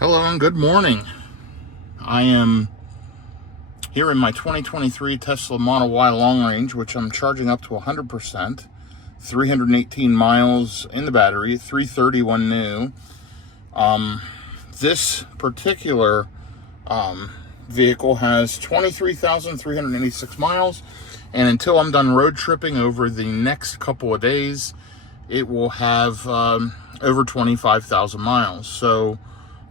Hello and good morning. I am here in my 2023 Tesla Model Y long range, which I'm charging up to 100%, 318 miles in the battery, 331 new. This particular vehicle has 23,386 miles, and until I'm done road tripping over the next couple of days, it will have over 25,000 miles. So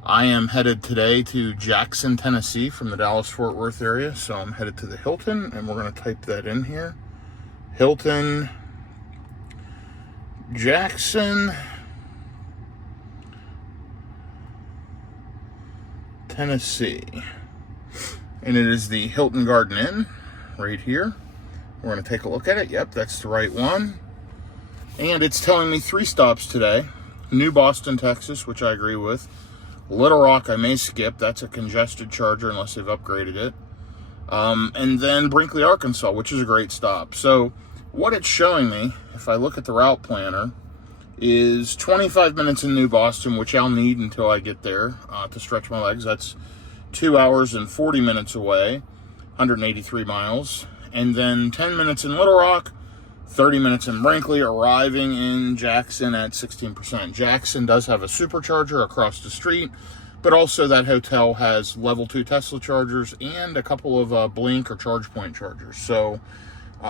I am headed today to Jackson, Tennessee from the Dallas-Fort Worth area. So I'm headed to the Hilton, and we're going to type that in here. Hilton, Jackson, Tennessee. And it is the Hilton Garden Inn right here. We're going to take a look at it. Yep, that's the right one. And it's telling me 3 stops today. New Boston, Texas, which I agree with. Little Rock, I may skip. That's a congested charger unless they've upgraded it. And then Brinkley, Arkansas, which is a great stop. So what it's showing me, if I look at the route planner, is 25 minutes in New Boston, which I'll need until I get there to stretch my legs. That's 2 hours and 40 minutes away, 183 miles. And then 10 minutes in Little Rock, 30 minutes in Brinkley, arriving in Jackson at 16%. Jackson does have a supercharger across the street, but also that hotel has level 2 Tesla chargers and a couple of Blink or ChargePoint chargers. So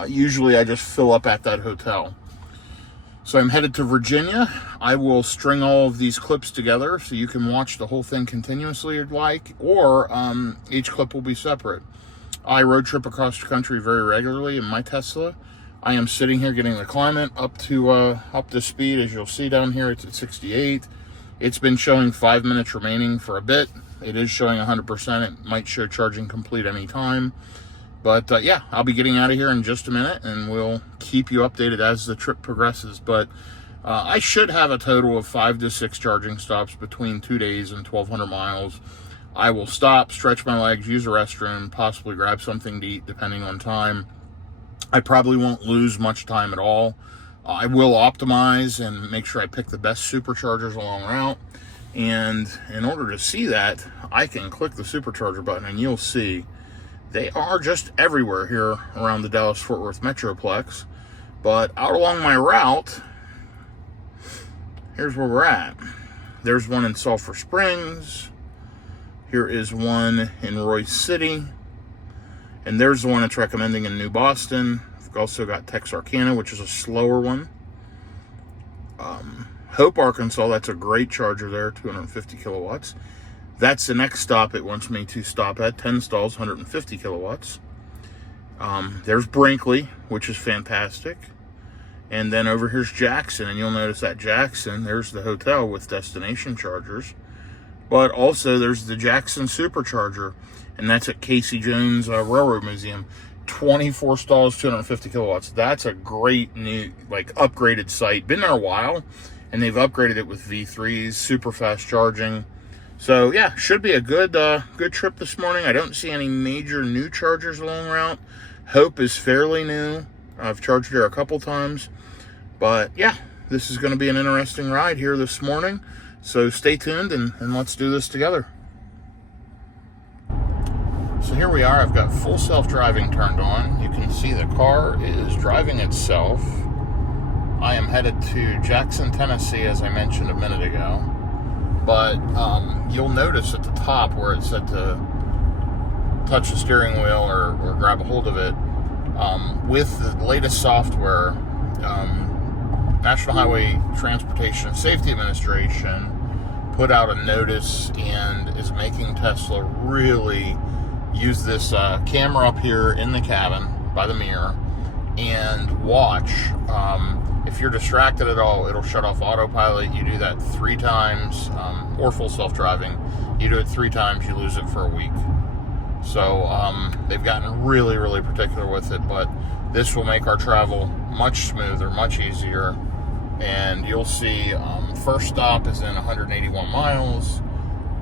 usually I just fill up at that hotel. So I'm headed to Virginia. I will string all of these clips together so you can watch the whole thing continuously if you'd like, or each clip will be separate. I road trip across the country very regularly in my Tesla. I am sitting here getting the climate up to speed. As you'll see down here, it's at 68. It's been showing 5 minutes remaining for a bit. It is showing 100%. It might show charging complete any time. But yeah, I'll be getting out of here in just a minute, and we'll keep you updated as the trip progresses. But I should have a total of 5 to 6 charging stops between 2 days and 1,200 miles. I will stop, stretch my legs, use a restroom, possibly grab something to eat depending on time. I probably won't lose much time at all. I will optimize and make sure I pick the best superchargers along route. And in order to see that, I can click the supercharger button and you'll see they are just everywhere here around the Dallas-Fort Worth Metroplex. But out along my route, here's where we're at. There's one in Sulphur Springs. Here is one in Royce City. And there's the one it's recommending in New Boston. We've also got Texarkana, which is a slower one. Hope, Arkansas, that's a great charger there, 250 kilowatts. That's the next stop it wants me to stop at, 10 stalls, 150 kilowatts. There's Brinkley, which is fantastic. And then over here's Jackson, and you'll notice that Jackson, there's the hotel with destination chargers. But also there's the Jackson Supercharger, and that's at Casey Jones Railroad Museum. 24 stalls, 250 kilowatts. That's a great new, upgraded site. Been there a while, and they've upgraded it with V3s, super fast charging. So yeah, should be a good trip this morning. I don't see any major new chargers along route. Hope is fairly new. I've charged there a couple times. But yeah, this is going to be an interesting ride here this morning. So stay tuned and let's do this together. So here we are. I've got full self-driving turned on. You can see the car is driving itself. I am headed to Jackson, Tennessee, as I mentioned a minute ago. But you'll notice at the top where it said to touch the steering wheel or grab a hold of it, with the latest software, National Highway Transportation Safety Administration put out a notice and is making Tesla really use this camera up here in the cabin by the mirror and watch. If you're distracted at all, it'll shut off autopilot. You do that 3 times, or full self-driving. You do it 3 times, you lose it for a week. So they've gotten really, really particular with it, but this will make our travel much smoother, much easier. And you'll see first stop is in 181 miles,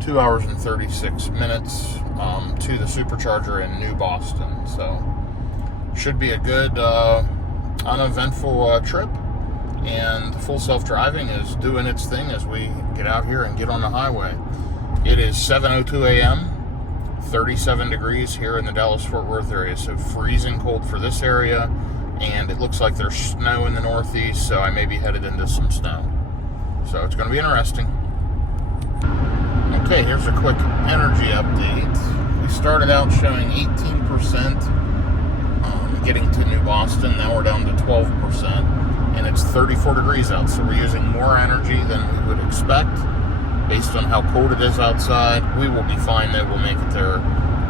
2 hours and 36 minutes to the supercharger in New Boston. So should be a good uneventful trip. And full self-driving is doing its thing as we get out here and get on the highway. It is 7:02 a.m., 37 degrees here in the Dallas-Fort Worth area, so freezing cold for this area, and it looks like there's snow in the northeast, so I may be headed into some snow. So it's going to be interesting. Okay, here's a quick energy update. We started out showing 18% getting to New Boston. Now we're down to 12%, and it's 34 degrees out, so we're using more energy than we would expect based on how cold it is outside. We will be fine though. We'll make it there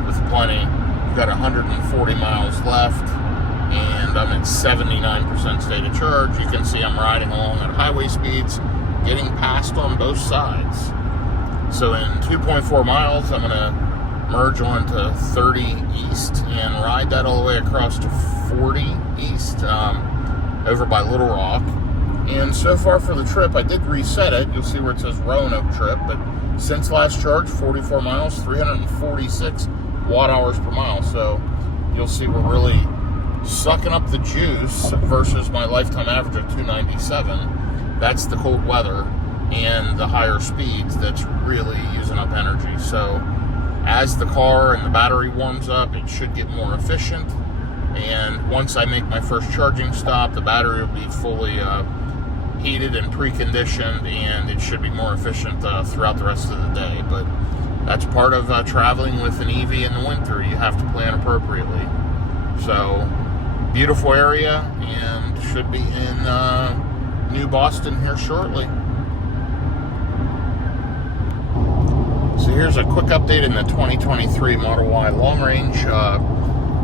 with plenty. We've got 140 miles left, and I'm at 79% state of charge. You can see I'm riding along at highway speeds, getting passed on both sides. So in 2.4 miles, I'm going to merge onto 30 east and ride that all the way across to 40 east over by Little Rock. And so far for the trip, I did reset it. You'll see where it says Roanoke trip, but since last charge, 44 miles, 346 watt hours per mile. So you'll see we're really sucking up the juice versus my lifetime average of 297. That's the cold weather and the higher speeds that's really using up energy. So as the car and the battery warms up, it should get more efficient. And once I make my first charging stop, the battery will be fully heated and preconditioned, and it should be more efficient throughout the rest of the day. But that's part of traveling with an EV in the winter. You have to plan appropriately. So beautiful area, and should be in New Boston here shortly. So here's a quick update in the 2023 Model Y long range,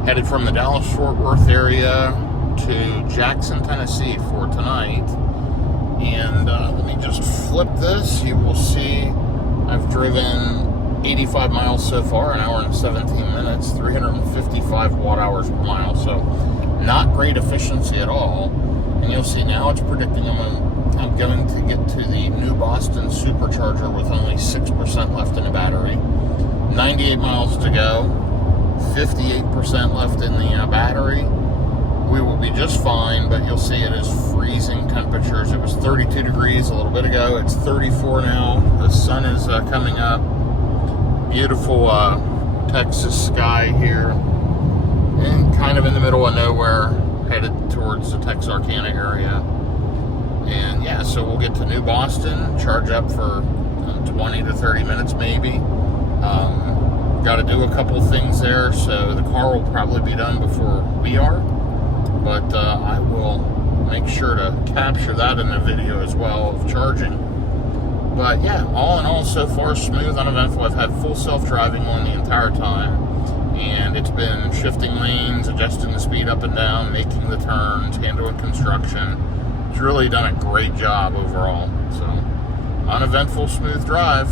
headed from the Dallas-Fort Worth area to Jackson, Tennessee for tonight. And let me just flip this. You will see I've driven 85 miles so far, an hour and 17 minutes, 355 watt hours per mile. So not great efficiency at all. And you'll see now it's predicting I'm going to get to the New Boston supercharger with only 6% left in the battery. 98 miles to go, 58% left in the battery. We will be just fine, but you'll see it is freezing temperatures. It was 32 degrees a little bit ago. It's 34 now. The sun is coming up. Beautiful Texas sky here, and kind of in the middle of nowhere, headed towards the Texarkana area. And yeah, so we'll get to New Boston, charge up for 20 to 30 minutes maybe. Got to do a couple things there, so the car will probably be done before we are. But I will make sure to capture that in the video as well of charging. But yeah, all in all, so far smooth, uneventful. I've had full self-driving on the entire time, and it's been shifting lanes, adjusting the speed up and down, making the turns, handling construction. It's really done a great job overall. So uneventful, smooth drive.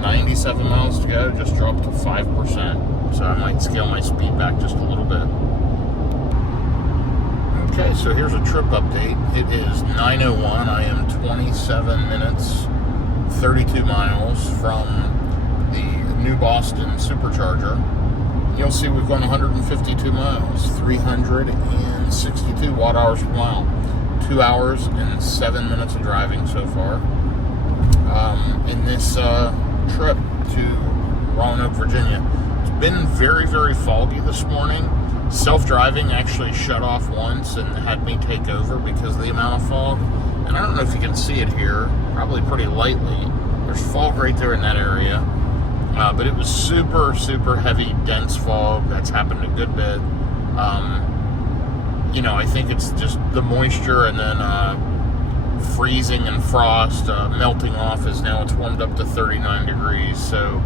97 miles to go, just dropped to 5%. So I might scale my speed back just a little bit. Okay, so here's a trip update. It is 9:01. I am 27 minutes, 32 miles from the New Boston supercharger. You'll see we've gone 152 miles, 362 watt hours per mile. 2 hours and 7 minutes of driving so far in this trip to Roanoke, Virginia. It's been very, very foggy this morning. Self-driving actually shut off once and had me take over because of the amount of fog. And I don't know if you can see it here, probably pretty lightly. There's fog right there in that area. But it was super, super heavy, dense fog. That's happened a good bit. I think it's just the moisture and then freezing and frost melting off as now it's warmed up to 39 degrees. So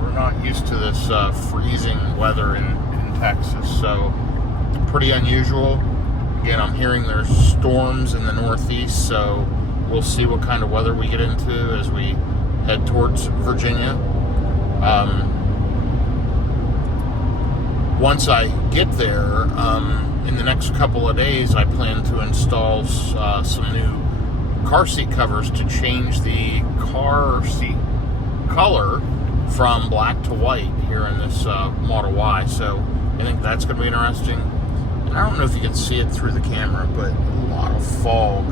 we're not used to this freezing weather in Texas. So pretty unusual. Again, I'm hearing there's storms in the northeast, so we'll see what kind of weather we get into as we head towards Virginia. Once I get there, in the next couple of days, I plan to install some new car seat covers to change the car seat color from black to white here in this Model Y. So I think that's going to be interesting. And I don't know if you can see it through the camera, but a lot of fog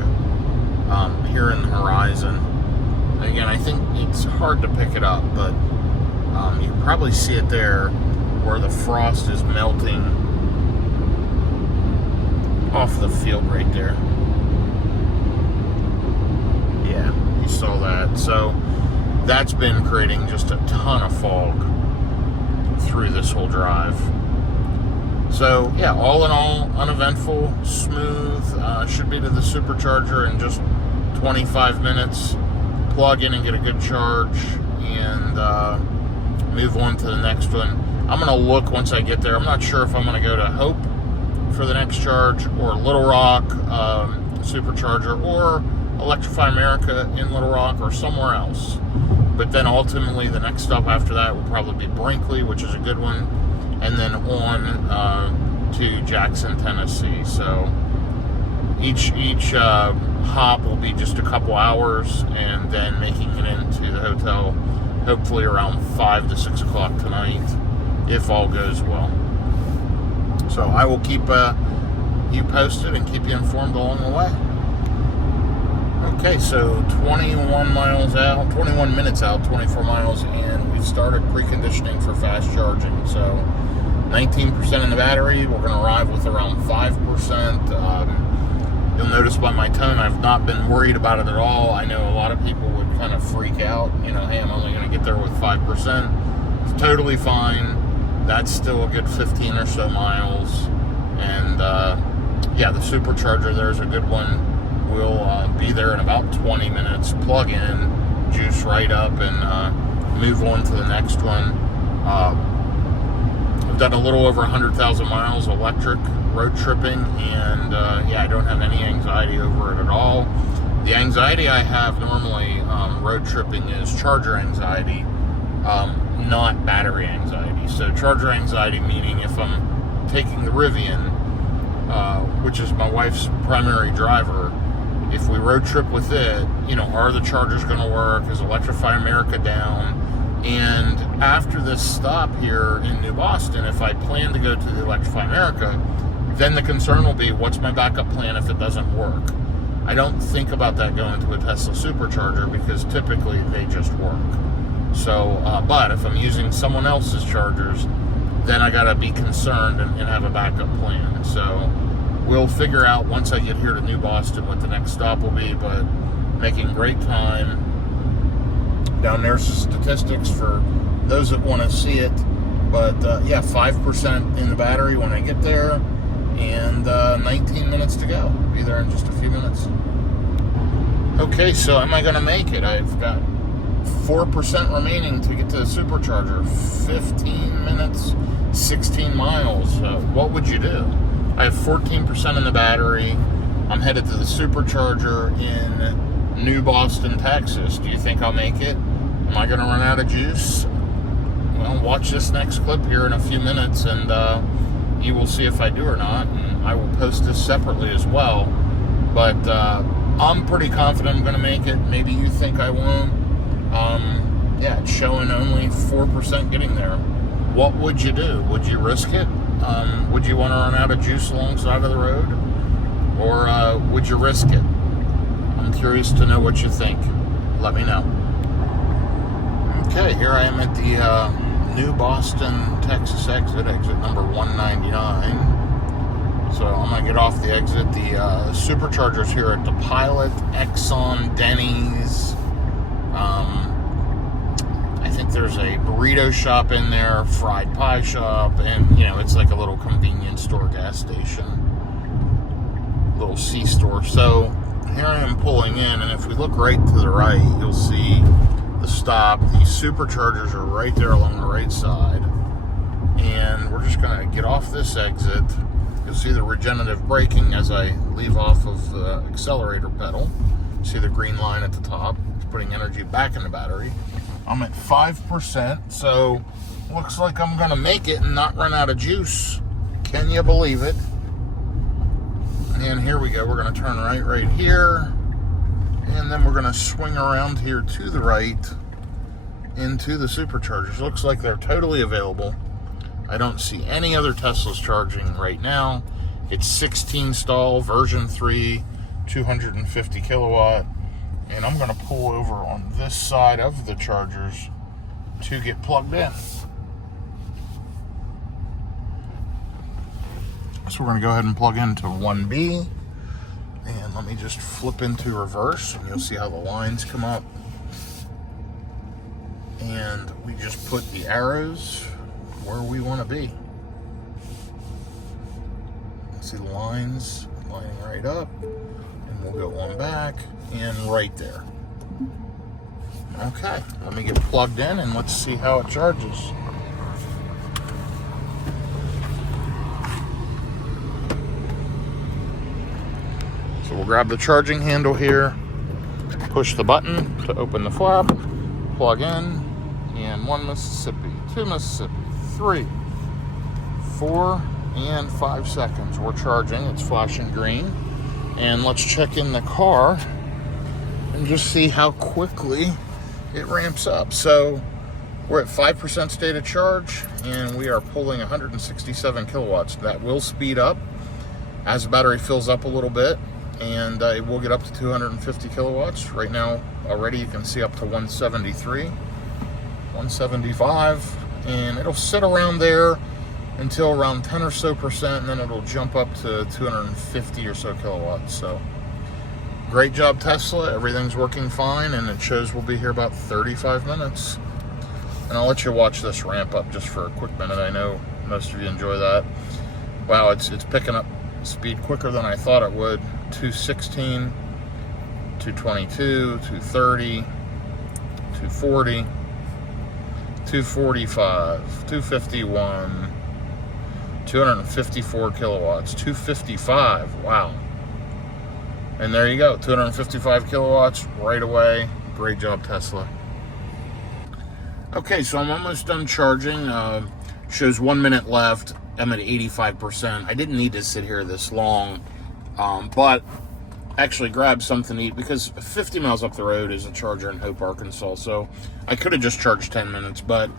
here in the horizon. Again, I think it's hard to pick it up, but you can probably see it there where the frost is melting off the field right there. Yeah, you saw that. So that's been creating just a ton of fog through this whole drive. So yeah, all in all, uneventful, smooth. Should be to the supercharger in just 25 minutes. Plug in and get a good charge, and move on to the next one. I'm going to look once I get there. I'm not sure if I'm going to go to Hope for the next charge, or Little Rock supercharger, or Electrify America in Little Rock, or somewhere else. But then ultimately the next stop after that will probably be Brinkley, which is a good one, and then on to Jackson, Tennessee. So each hop will be just a couple hours, and then making it into the hotel hopefully around 5 to 6 o'clock tonight, if all goes well. So I will keep you posted and keep you informed along the way. Okay, so 21 minutes out, 24 miles, and we've started preconditioning for fast charging. So 19% in the battery. We're going to arrive with around 5%. You'll notice by my tone, I've not been worried about it at all. I know a lot of people would kind of freak out. You know, hey, I'm only going to get there with 5%. It's totally fine. That's still a good 15 or so miles. And yeah, the supercharger there's a good one. We'll be there in about 20 minutes. Plug in, juice right up, and move on to the next one. I've done a little over 100,000 miles electric road tripping, and yeah, I don't have any anxiety over it at all. The anxiety I have normally road tripping is charger anxiety, not battery anxiety. So charger anxiety meaning if I'm taking the Rivian, which is my wife's primary driver, if we road trip with it, you know, are the chargers going to work? Is Electrify America down? And after this stop here in New Boston, if I plan to go to the Electrify America, then the concern will be, what's my backup plan if it doesn't work? I don't think about that going to a Tesla supercharger, because typically they just work. So, but if I'm using someone else's chargers, then I got to be concerned and have a backup plan. So we'll figure out once I get here to New Boston what the next stop will be, but making great time. Down there's the statistics for those that want to see it. But yeah, 5% in the battery when I get there, and 19 minutes to go. Be there in just a few minutes. Okay, so am I going to make it? I've got 4% remaining to get to the supercharger. 15 minutes, 16 miles. What would you do? I have 14% in the battery. I'm headed to the supercharger in New Boston, Texas. Do you think I'll make it? Am I going to run out of juice? Well, watch this next clip here in a few minutes, and you will see if I do or not. And I will post this separately as well. But I'm pretty confident I'm going to make it. Maybe you think I won't. Yeah, it's showing only 4% getting there. What would you do? Would you risk it? Would you want to run out of juice alongside of the road? Or would you risk it? I'm curious to know what you think. Let me know. Okay, here I am at the New Boston, Texas exit number 199. So I'm going to get off the exit. The superchargers here at the Pilot, Exxon, Denny's. I think there's a burrito shop in there, fried pie shop, and, you know, it's like a little convenience store, gas station, little C-store. So here I am pulling in, and if we look right to the right, you'll see the stop. These superchargers are right there along the right side, and we're just going to get off this exit. You'll see the regenerative braking as I leave off of the accelerator pedal. See the green line at the top. It's putting energy back in the battery. I'm at 5%, so looks like I'm going to make it and not run out of juice. Can you believe it? And here we go. We're going to turn right here. And then we're going to swing around here to the right into the superchargers. Looks like they're totally available. I don't see any other Teslas charging right now. It's 16 stall, version 3, 250 kilowatt. And I'm going to pull over on this side of the chargers to get plugged in. So we're going to go ahead and plug into 1B. And let me just flip into reverse, and you'll see how the lines come up. And we just put the arrows where we want to be. See the lines lining right up, and we'll go one back and right there. Okay, let me get plugged in and let's see how it charges. So we'll grab the charging handle here, push the button to open the flap, plug in, and 1 Mississippi, 2 Mississippi, 3, 4, and 5 seconds. We're charging, it's flashing green. And let's check in the car and just see how quickly it ramps up. So we're at 5% state of charge, and we are pulling 167 kilowatts. That will speed up as the battery fills up a little bit, and it will get up to 250 kilowatts. Right now, already you can see up to 173, 175, and it'll sit around there until around 10 or so percent, and then it'll jump up to 250 or so kilowatts. So great job, Tesla. Everything's working fine, and it shows we'll be here about 35 minutes. And I'll let you watch this ramp up just for a quick minute. I know most of you enjoy that. Wow, it's picking up speed quicker than I thought it would. 216, 222, 230, 240, 245, 251, 254 kilowatts, 255, wow. And there you go, 255 kilowatts right away. Great job, Tesla. Okay, so I'm almost done charging. Shows 1 minute left. I'm at 85%. I didn't need to sit here this long, but actually grabbed something to eat because 50 miles up the road is a charger in Hope, Arkansas. So I could have just charged 10 minutes, but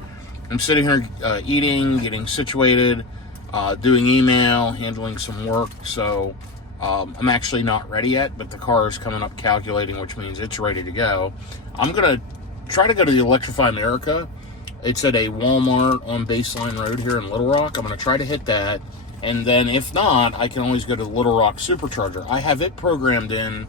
I'm sitting here eating, getting situated, doing email, handling some work. So I'm actually not ready yet, but the car is coming up calculating, which means it's ready to go. I'm going to try to go to the Electrify America. It's at a Walmart on Baseline Road here in Little Rock. I'm going to try to hit that. And then if not, I can always go to the Little Rock Supercharger. I have it programmed in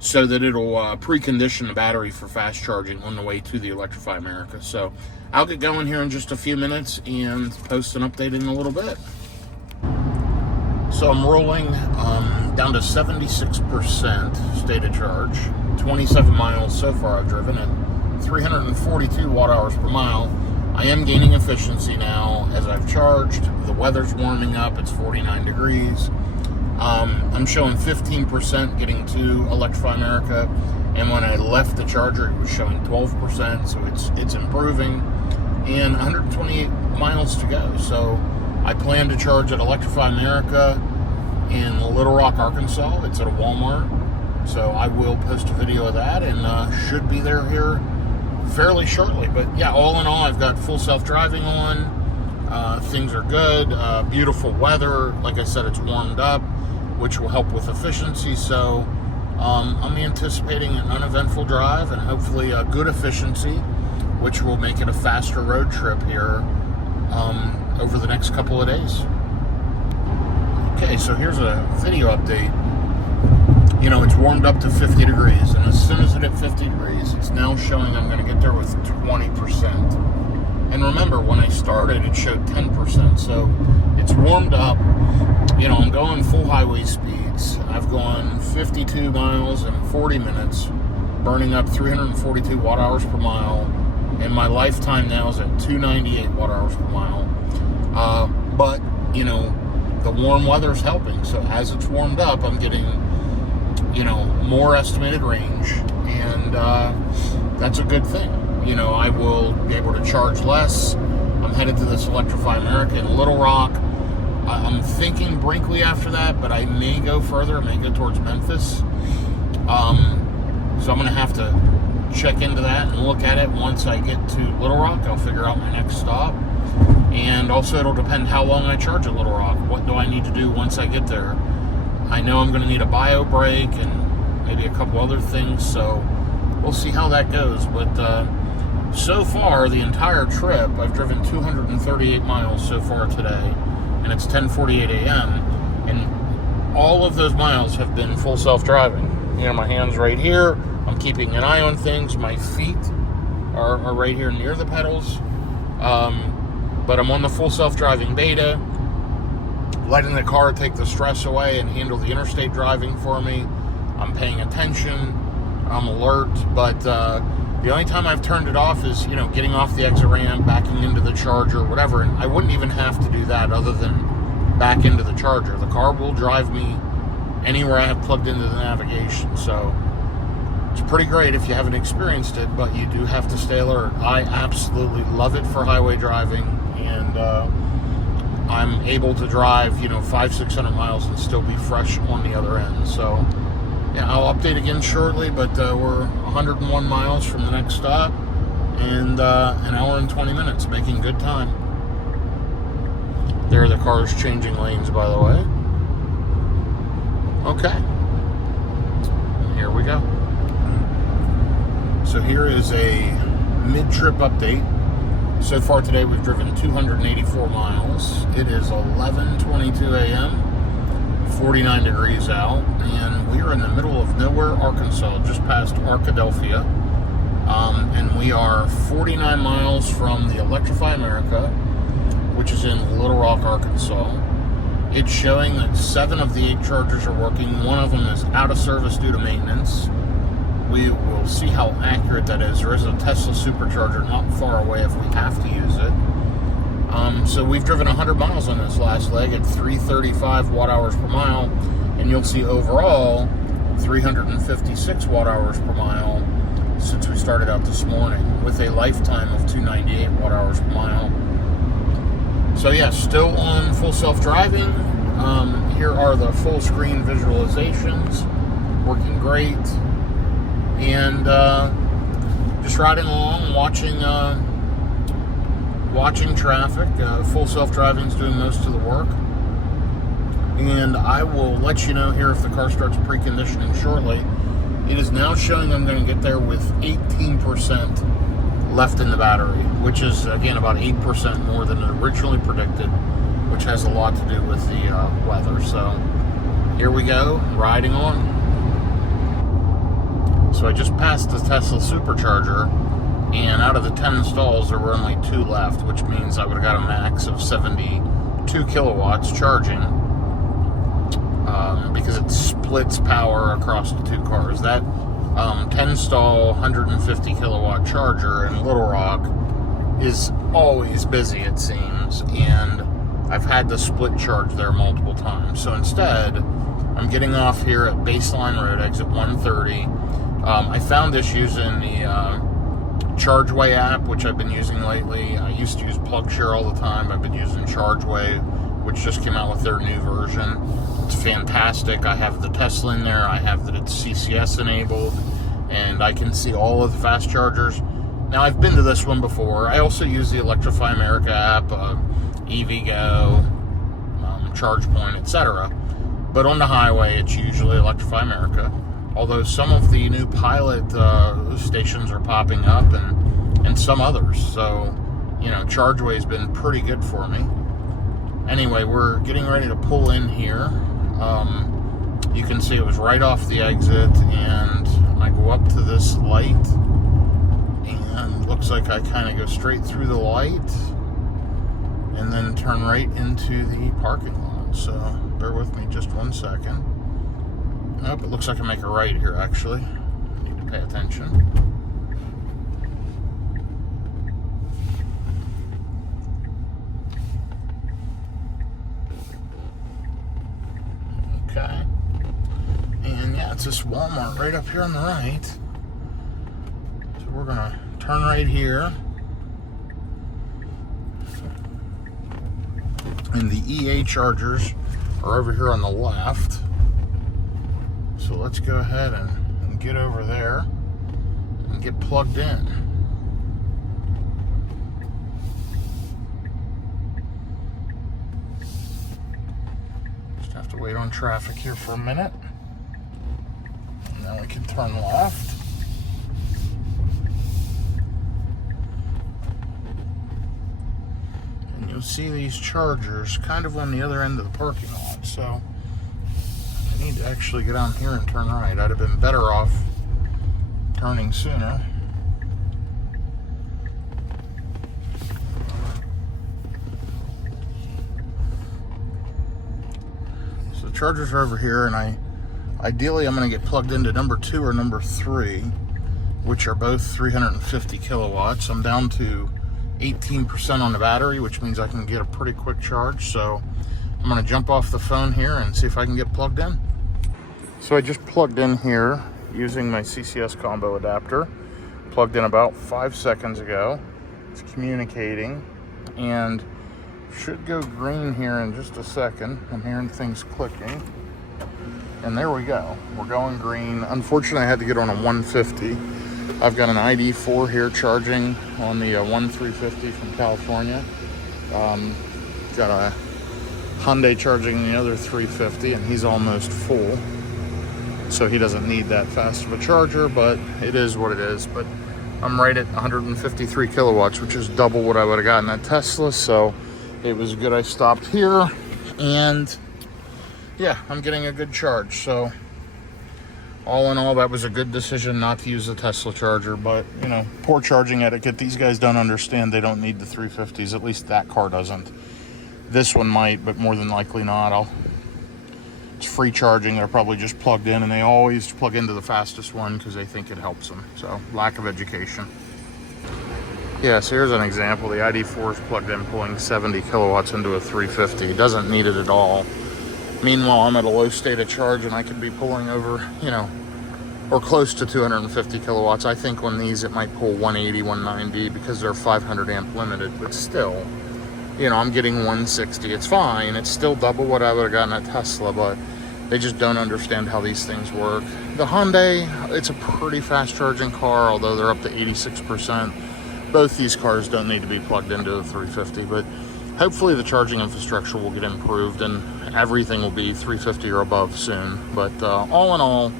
so that it'll precondition the battery for fast charging on the way to the Electrify America. So I'll get going here in just a few minutes and post an update in a little bit. So I'm rolling down to 76% state of charge. 27 miles so far I've driven at 342 watt hours per mile. I am gaining efficiency now as I've charged. The weather's warming up. It's 49 degrees. I'm showing 15% getting to Electrify America. And when I left the charger, it was showing 12%. So it's improving. And 128 miles to go. So I plan to charge at Electrify America in Little Rock, Arkansas. It's at a Walmart. So I will post a video of that and should be there here fairly shortly. But yeah, all in all, I've got full self-driving on. Things are good. Beautiful weather. Like I said, it's warmed up, which will help with efficiency. So I'm anticipating an uneventful drive and hopefully a good efficiency, which will make it a faster road trip here over the next couple of days. Okay, so here's a video update. You know, it's warmed up to 50 degrees, and as soon as it hit 50 degrees, it's now showing I'm going to get there with 20%. And remember, when I started, it showed 10%, so it's warmed up. You know, I'm going full highway speeds. I've gone 52 miles in 40 minutes, burning up 342 watt hours per mile, and my lifetime now is at 298 watt hours per mile. But, you know, the warm weather's helping, so as it's warmed up, I'm getting, you know, more estimated range, and that's a good thing. You know, I will be able to charge less. I'm headed to this Electrify America in Little Rock. I'm thinking Brinkley after that, but I may go further. I may go towards Memphis. So I'm going to have to check into that and look at it once I get to Little Rock. I'll figure out my next stop. And also it'll depend how long I charge at Little Rock. What do I need to do once I get there? I know I'm going to need a bio brake and maybe a couple other things, so we'll see how that goes. But so far, the entire trip, I've driven 238 miles so far today, and it's 10:48 a.m., and all of those miles have been full self-driving. You know, my hand's right here. I'm keeping an eye on things. My feet are right here near the pedals. But I'm on the full self-driving beta, letting the car take the stress away and handle the interstate driving for me. I'm paying attention. I'm alert. But the only time I've turned it off is, you know, getting off the exit ramp, backing into the charger, whatever. And I wouldn't even have to do that other than back into the charger. The car will drive me anywhere I have plugged into the navigation. So it's pretty great if you haven't experienced it, but you do have to stay alert. I absolutely love it for highway driving, and I'm able to drive, you know, 500-600 miles and still be fresh on the other end. So yeah, I'll update again shortly, but we're 101 miles from the next stop, and an hour and 20 minutes, making good time. There are the cars changing lanes, by the way. Okay, and here we go. So here is a mid-trip update. So far today we've driven 284 miles. It is 11:22 a.m., 49 degrees out, and we are in the middle of nowhere, Arkansas, just past Arkadelphia. And we are 49 miles from the Electrify America, which is in Little Rock, Arkansas. It's showing that 7 of the 8 chargers are working. 1 of them is out of service due to maintenance. We will see how accurate that is. There is a Tesla supercharger not far away if we have to use it. So we've driven 100 miles on this last leg at 335 watt hours per mile, and you'll see overall 356 watt hours per mile since we started out this morning, with a lifetime of 298 watt hours per mile. So yeah, still on full self-driving. Here are the full screen visualizations, working great. And just riding along, watching traffic. Full self-driving is doing most of the work. And I will let you know here if the car starts preconditioning shortly. It is now showing I'm going to get there with 18% left in the battery, which is, again, about 8% more than originally predicted, which has a lot to do with the weather. So here we go, riding on. So I just passed the Tesla supercharger, and out of the 10 stalls, there were only 2 left, which means I would have got a max of 72 kilowatts charging, because it splits power across the 2 cars. That 10 stall, 150 kilowatt charger in Little Rock is always busy, it seems, and I've had to split charge there multiple times. So instead, I'm getting off here at Baseline Road, exit 130. I found this using the ChargeWay app, which I've been using lately. I used to use PlugShare all the time. I've been using ChargeWay, which just came out with their new version. It's fantastic. I have the Tesla in there. I have that it's CCS enabled, and I can see all of the fast chargers. Now, I've been to this one before. I also use the Electrify America app, EVgo, ChargePoint, etc. But on the highway, it's usually Electrify America. Although some of the new pilot stations are popping up, and some others. So, you know, ChargeWay's been pretty good for me. Anyway, we're getting ready to pull in here. You can see it was right off the exit, and I go up to this light, and looks like I kind of go straight through the light, and then turn right into the parking lot. So, bear with me just 1 second. Oh, it looks like I make a right here, actually. Need to pay attention. Okay. And yeah, it's this Walmart right up here on the right. So we're going to turn right here. And the EA chargers are over here on the left. So let's go ahead and get over there and get plugged in. Just have to wait on traffic here for a minute. And then we can turn left. you'll see these chargers kind of on the other end of the parking lot. So I need to actually get on here and turn right. I'd have been better off turning sooner. So the chargers are over here, and ideally I'm going to get plugged into number 2 or number 3, which are both 350 kilowatts. I'm down to 18% on the battery, which means I can get a pretty quick charge. So I'm going to jump off the phone here and see if I can get plugged in. So I just plugged in here using my CCS combo adapter. Plugged in about 5 seconds ago. It's communicating and should go green here in just a second. I'm hearing things clicking. And there we go. We're going green. Unfortunately, I had to get on a 150. I've got an ID4 here charging on the 1350 from California. Got a Hyundai charging the other 350, and he's almost full. So he doesn't need that fast of a charger, but it is what it is. But I'm right at 153 kilowatts, which is double what I would have gotten at Tesla. So it was good I stopped here, and yeah, I'm getting a good charge. So all in all, that was a good decision not to use the Tesla charger, but you know, poor charging etiquette. These guys don't understand they don't need the 350s. At least that car doesn't. This one might, but more than likely not. It's free charging. They're probably just plugged in, and they always plug into the fastest one because they think it helps them. So lack of education. Yeah, so here's an example. The ID4 is plugged in, pulling 70 kilowatts into a 350. It doesn't need it at all. Meanwhile, I'm at a low state of charge, and I could be pulling over, you know, or close to 250 kilowatts. I think on these it might pull 180, 190 because they're 500 amp limited, but still, you know, I'm getting 160. It's fine. It's still double what I would have gotten at Tesla, but they just don't understand how these things work. The Hyundai, it's a pretty fast charging car, although they're up to 86%. Both these cars don't need to be plugged into a 350, but hopefully the charging infrastructure will get improved and everything will be 350 or above soon. But all in all,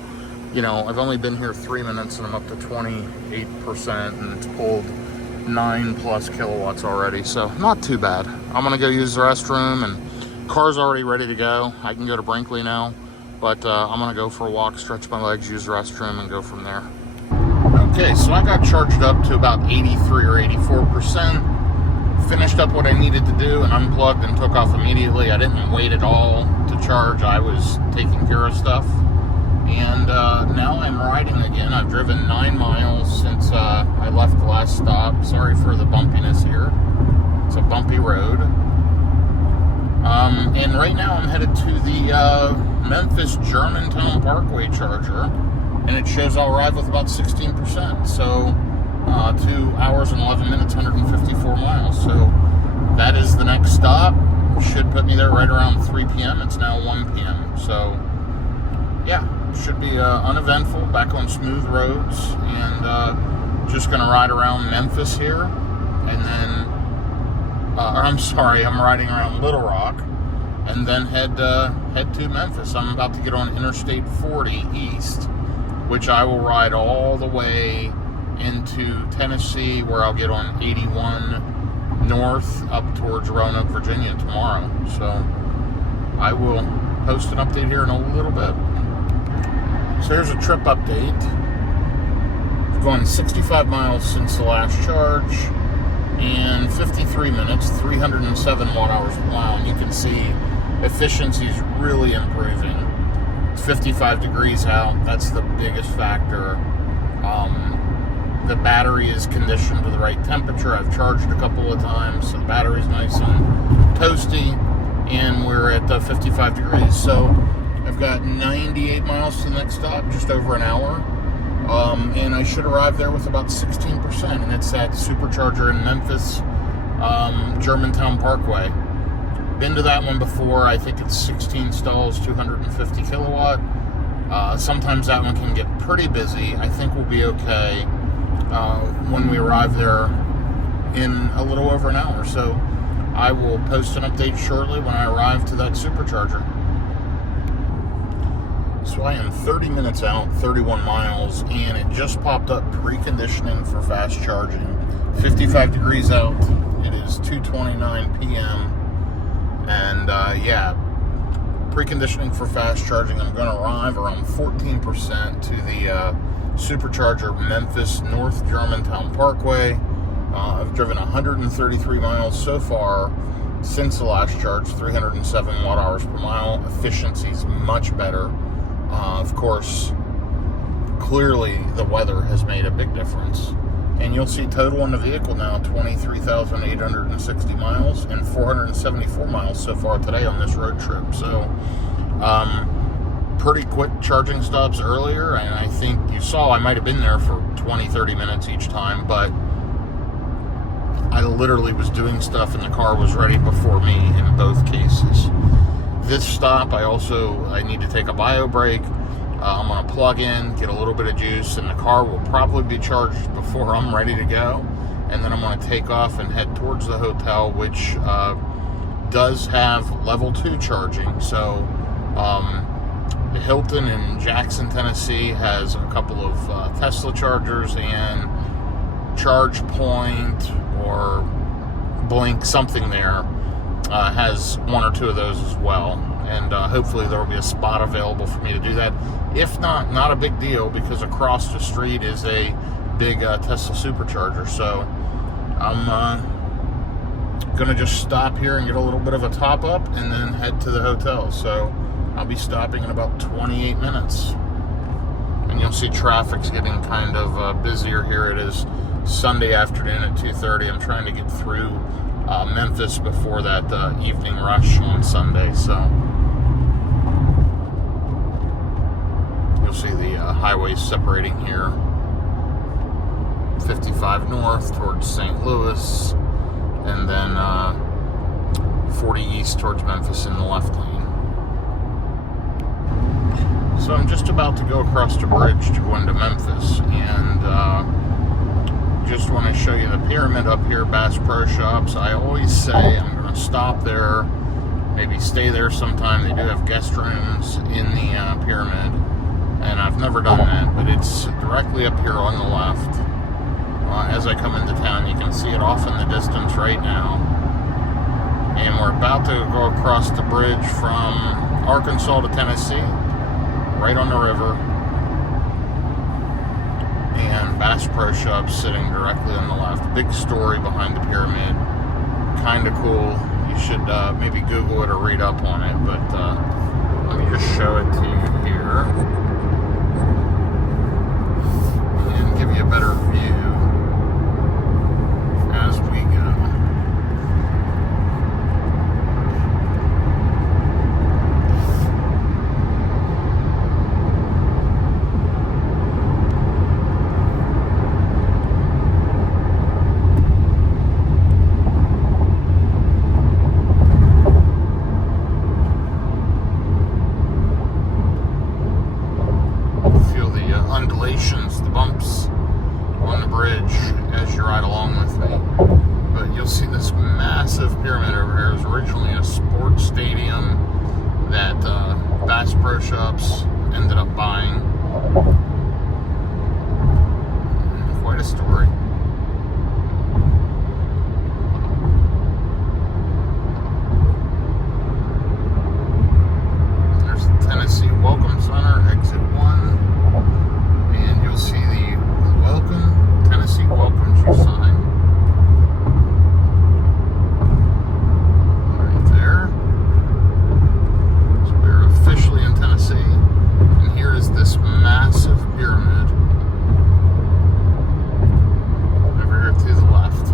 you know, I've only been here 3 minutes and I'm up to 28%, and it's pulled 9+ kilowatts already, so not too bad. I'm gonna go use the restroom, and car's already ready to go. I can go to Brinkley now, but I'm gonna go for a walk, stretch my legs, use the restroom, and go from there. Okay, so I got charged up to about 83 or 84%. Finished up what I needed to do and unplugged and took off immediately. I didn't wait at all to charge. I was taking care of stuff. And now I'm riding again. I've driven 9 miles since I left the last stop. Sorry for the bumpiness here. It's a bumpy road. And right now I'm headed to the Memphis Germantown Parkway charger. And it shows I'll arrive with about 16%. So 2 hours and 11 minutes, 154 miles. So that is the next stop. Should put me there right around 3 p.m. It's now 1 p.m. So yeah, should be uneventful, back on smooth roads, and just gonna ride around Memphis here, and then I'm riding around Little Rock, and then head to Memphis. I'm about to get on Interstate 40 east, which I will ride all the way into Tennessee, where I'll get on 81 north up towards Roanoke, Virginia tomorrow. So I will post an update here in a little bit. So here's a trip update. I've gone 65 miles since the last charge, and 53 minutes, 307 watt hours per mile. And you can see efficiency is really improving. It's 55 degrees out. That's the biggest factor. The battery is conditioned to the right temperature. I've charged a couple of times, so the battery's nice and toasty, and we're at 55 degrees. So I've got 98 miles to the next stop, just over an hour, and I should arrive there with about 16%, and it's at supercharger in Memphis, Germantown Parkway. Been to that one before. I think it's 16 stalls, 250 kilowatt. Sometimes that one can get pretty busy. I think we'll be okay when we arrive there in a little over an hour. So I will post an update shortly when I arrive to that supercharger. So I am 30 minutes out, 31 miles, and it just popped up preconditioning for fast charging. 55 degrees out. It is is 2:29 p.m. And yeah, preconditioning for fast charging. I'm going to arrive around 14% to the supercharger Memphis North Germantown Parkway. I've driven 133 miles so far since the last charge, 307 watt hours per mile. Efficiency's much better. Of course, clearly the weather has made a big difference. And you'll see total in the vehicle now 23,860 miles and 474 miles so far today on this road trip. So pretty quick charging stops earlier, and I think you saw I might have been there for 20-30 minutes each time, but I literally was doing stuff and the car was ready before me in both cases. This stop, I need to take a bio break. I'm going to plug in, get a little bit of juice, and the car will probably be charged before I'm ready to go. And then I'm going to take off and head towards the hotel, which does have level 2 charging. So the Hilton in Jackson, Tennessee has a couple of Tesla chargers, and Charge Point or Blink, something there, has one or two of those as well. And hopefully there will be a spot available for me to do that. If not, not a big deal, because across the street is a big Tesla supercharger. So I'm going to just stop here and get a little bit of a top up and then head to the hotel. So I'll be stopping in about 28 minutes. And you'll see traffic's getting kind of busier here. It is Sunday afternoon at 2:30. I'm trying to get through Memphis before that evening rush on Sunday. So you'll see the highways separating here. 55 north towards St. Louis, and then 40 east towards Memphis in the left lane. So I'm just about to go across the bridge to go into Memphis, and just want to show you the pyramid up here, Bass Pro Shops. I always say I'm going to stop there, maybe stay there sometime. They do have guest rooms in the pyramid, and I've never done that, but it's directly up here on the left. As I come into town, you can see it off in the distance right now. And we're about to go across the bridge from Arkansas to Tennessee, right on the river. And Bass Pro Shops sitting directly on the left. Big story behind the pyramid. Kind of cool. You should maybe Google it or read up on it. But let me just show it to you here and give you a better view as we go. Feel the undulations, the bumps on the bridge as you ride along with me. But you'll see this massive pyramid over here. It was originally a sports stadium that Bass Pro Shops ended up buying. Quite a story. There's the Tennessee Welcome Center, exit 1. And you'll see the Welcome, Tennessee welcomes you sign. Right there. So we're officially in Tennessee. And here is this massive pyramid over here to the left.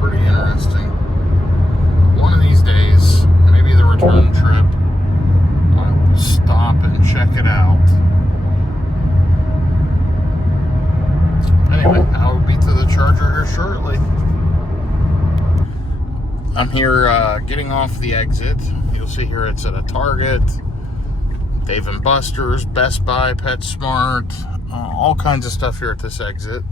Pretty interesting. One of these days, maybe the return trip, I will stop and check it out. Anyway, I will be to the charger here shortly. I'm here getting off the exit. You'll see here it's at a Target, Dave & Buster's, Best Buy, PetSmart, all kinds of stuff here at this exit.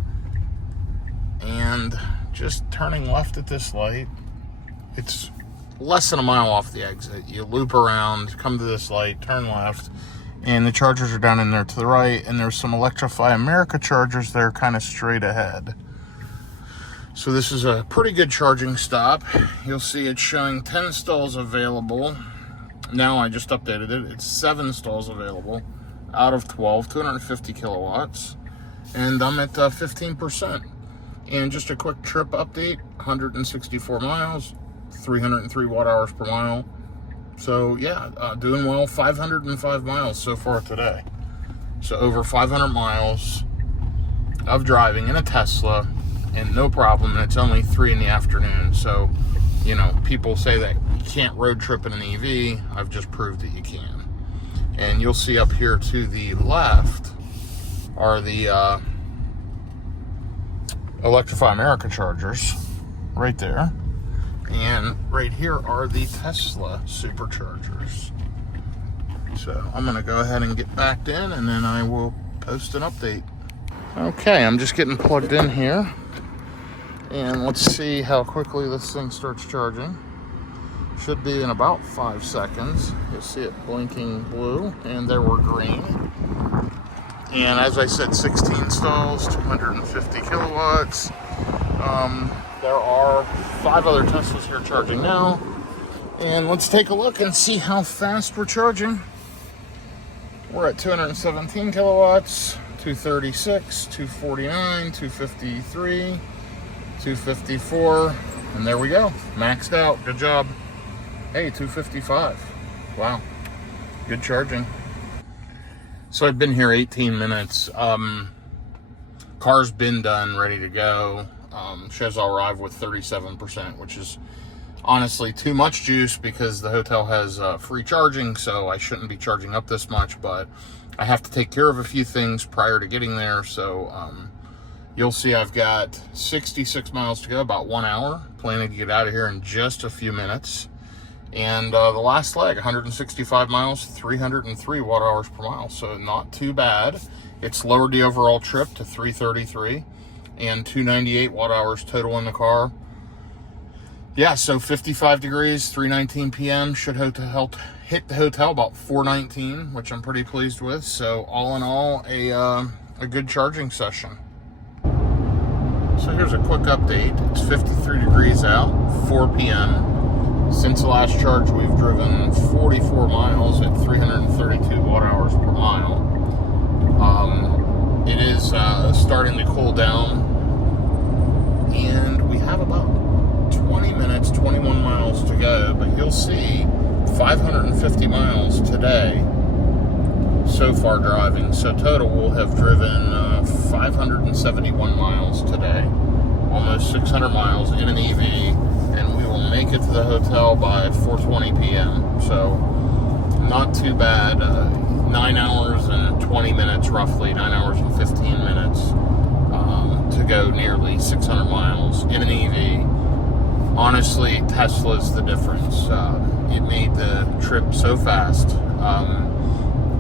And just turning left at this light, it's less than a mile off the exit. You loop around, come to this light, turn left, And the chargers are down in there to the right, and there's some Electrify America chargers that are kind of straight ahead. So this is a pretty good charging stop. You'll see it's showing 10 stalls available. Now I just updated it. It's 7 stalls available out of 12, 250 kilowatts. And I'm at 15%. And just a quick trip update, 164 miles, 303 watt hours per mile. So yeah, doing well, 505 miles so far today. So over 500 miles of driving in a Tesla, and no problem, and it's only 3 in the afternoon. So, you know, people say that you can't road trip in an EV. I've just proved that you can. And you'll see up here to the left are the Electrify America chargers right there. And right here are the Tesla superchargers. So I'm going to go ahead and get backed in, and then I will post an update. Okay, I'm just getting plugged in here. And let's see how quickly this thing starts charging. Should be in about 5 seconds. You'll see it blinking blue, and there we're green. And as I said, 16 stalls, 250 kilowatts. There are 5 other Teslas here charging now. And let's take a look and see how fast we're charging. We're at 217 kilowatts, 236, 249, 253. 254, and there we go, maxed out. Good job. Hey, 255. Wow, good charging. So I've been here 18 minutes. Car's been done, ready to go. Shows I'll arrive with 37%, which is honestly too much juice because the hotel has free charging, so I shouldn't be charging up this much, but I have to take care of a few things prior to getting there. So you'll see I've got 66 miles to go, about 1 hour. Planning to get out of here in just a few minutes. And the last leg, 165 miles, 303 watt hours per mile. So not too bad. It's lowered the overall trip to 333 and 298 watt hours total in the car. Yeah, so 55 degrees, 3:19 p.m. Should hit the hotel about 4:19, which I'm pretty pleased with. So all in all, a good charging session. So here's a quick update. It's 53 degrees out, 4 p.m. Since the last charge, we've driven 44 miles at 332 watt hours per mile. It is starting to cool down, and we have about 20 minutes, 21 miles to go, but you'll see 550 miles today so far driving. So total we'll have driven 571 miles today, almost 600 miles in an EV, and we will make it to the hotel by 4:20 p.m. So not too bad. 9 hours and 20 minutes, roughly 9 hours and 15 minutes to go nearly 600 miles in an EV. Honestly, Tesla's the difference. It made the trip so fast.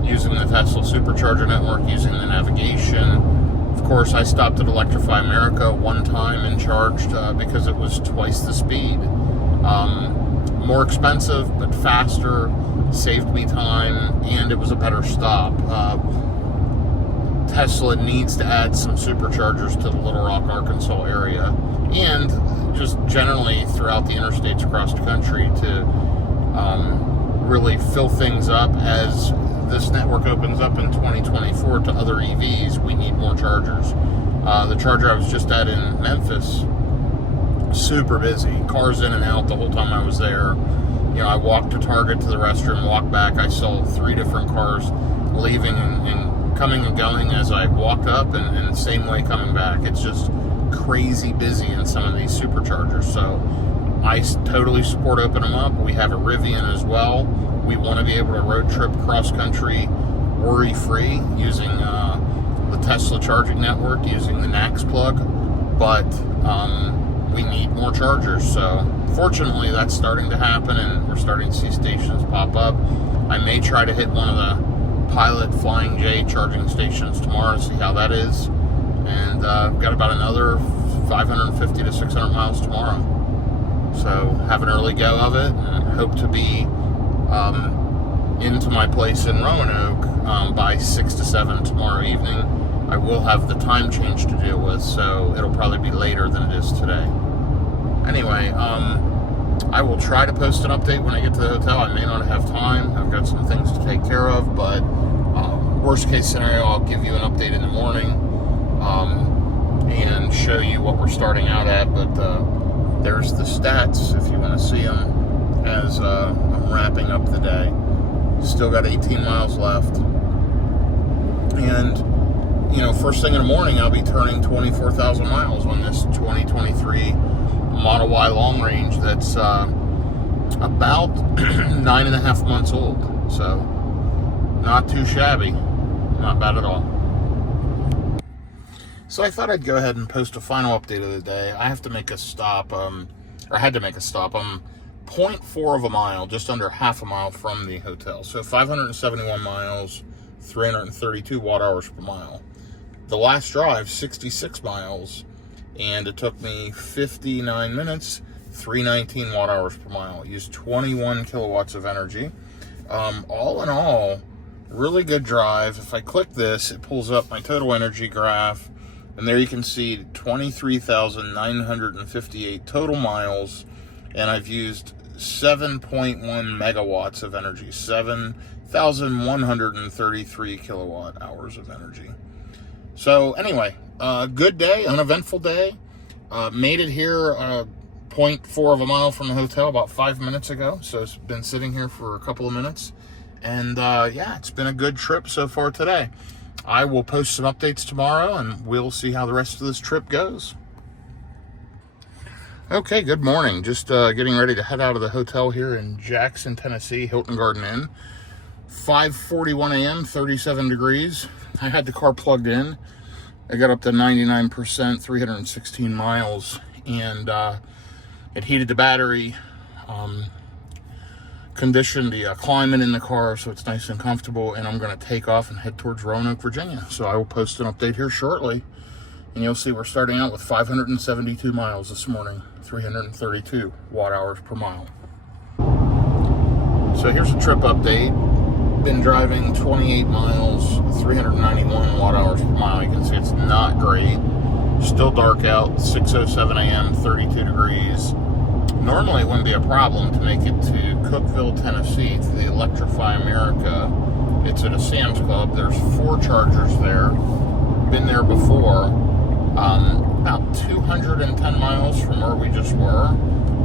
Using the Tesla supercharger network, using the navigation. Of course, I stopped at Electrify America one time and charged because it was twice the speed. More expensive, but faster, saved me time, and it was a better stop. Tesla needs to add some superchargers to the Little Rock, Arkansas area, and just generally throughout the interstates across the country to really fill things up. As this network opens up in 2024 to other EVs, we need more chargers. The charger I was just at in Memphis, super busy, cars in and out the whole time I was there. You know, I walked to Target, to the restroom, walked back, I saw 3 different cars leaving and coming and going as I walked up, and same way coming back. It's just crazy busy in some of these superchargers. So I totally support opening them up. We have a Rivian as well. We want to be able to road trip cross country worry-free using the Tesla charging network, using the NACS plug, but we need more chargers. So fortunately that's starting to happen, and we're starting to see stations pop up. I may try to hit one of the Pilot Flying J charging stations tomorrow to see how that is, and got about another 550 to 600 miles tomorrow. So have an early go of it, and hope to be into my place in Roanoke by 6 to 7 tomorrow evening. I will have the time change to deal with, so it'll probably be later than it is today. Anyway, I will try to post an update when I get to the hotel. I may not have time. I've got some things to take care of, but worst case scenario, I'll give you an update in the morning and show you what we're starting out at. But there's the stats if you want to see them as I'm wrapping up the day. Still got 18 miles left. And, you know, first thing in the morning, I'll be turning 24,000 miles on this 2023 Model Y long range that's about 9.5 months old. So, not too shabby. Not bad at all. So I thought I'd go ahead and post a final update of the day. I have to make a stop, or I had to make a stop. I'm 0.4 of a mile, just under half a mile from the hotel. So 571 miles, 332 watt hours per mile. The last drive, 66 miles, and it took me 59 minutes, 319 watt hours per mile. It used 21 kilowatts of energy. All in all, really good drive. If I click this, it pulls up my total energy graph, and there you can see 23,958 total miles, and I've used 7.1 megawatts of energy, 7,133 kilowatt hours of energy. So anyway, good day, uneventful day. Made it here 0.4 of a mile from the hotel about 5 minutes ago. So it's been sitting here for a couple of minutes. And yeah, it's been a good trip so far today. I will post some updates tomorrow, and we'll see how the rest of this trip goes. Okay, good morning. Just getting ready to head out of the hotel here in Jackson, Tennessee, Hilton Garden Inn. 5:41 a.m., 37 degrees. I had the car plugged in. I got up to 99%, 316 miles, and it heated the battery, conditioned the climate in the car so it's nice and comfortable, and I'm going to take off and head towards Roanoke, Virginia. So I will post an update here shortly, and you'll see we're starting out with 572 miles this morning, 332 watt hours per mile. So here's a trip update. Been driving 28 miles, 391 watt hours per mile. You can see it's not great. Still dark out, 6:07 a.m., 32 degrees. Normally it wouldn't be a problem to make it to Cookeville, Tennessee, to the Electrify America. It's at a Sam's Club. There's 4 chargers there. Been there before. About 210 miles from where we just were.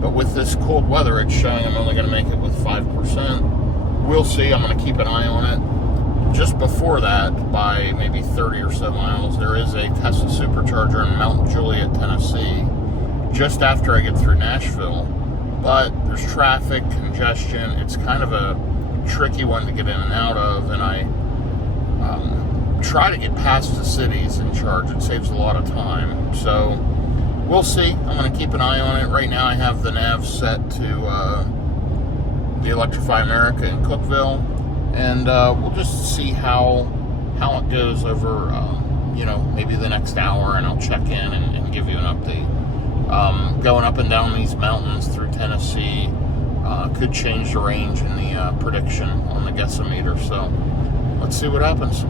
But with this cold weather, it's showing I'm only going to make it with 5%. We'll see. I'm going to keep an eye on it. Just before that, by maybe 30 or so miles, there is a Tesla supercharger in Mount Juliet, Tennessee, just after I get through Nashville. But there's traffic, congestion. It's kind of a tricky one to get in and out of, and I try to get past the cities and charge. It saves a lot of time. So we'll see. I'm going to keep an eye on it. Right now I have the nav set to the Electrify America in Cookeville, and we'll just see how it goes over you know, maybe the next hour, and I'll check in and give you an update. Going up and down these mountains through Tennessee could change the range in the prediction on the guessometer, so let's see what happens.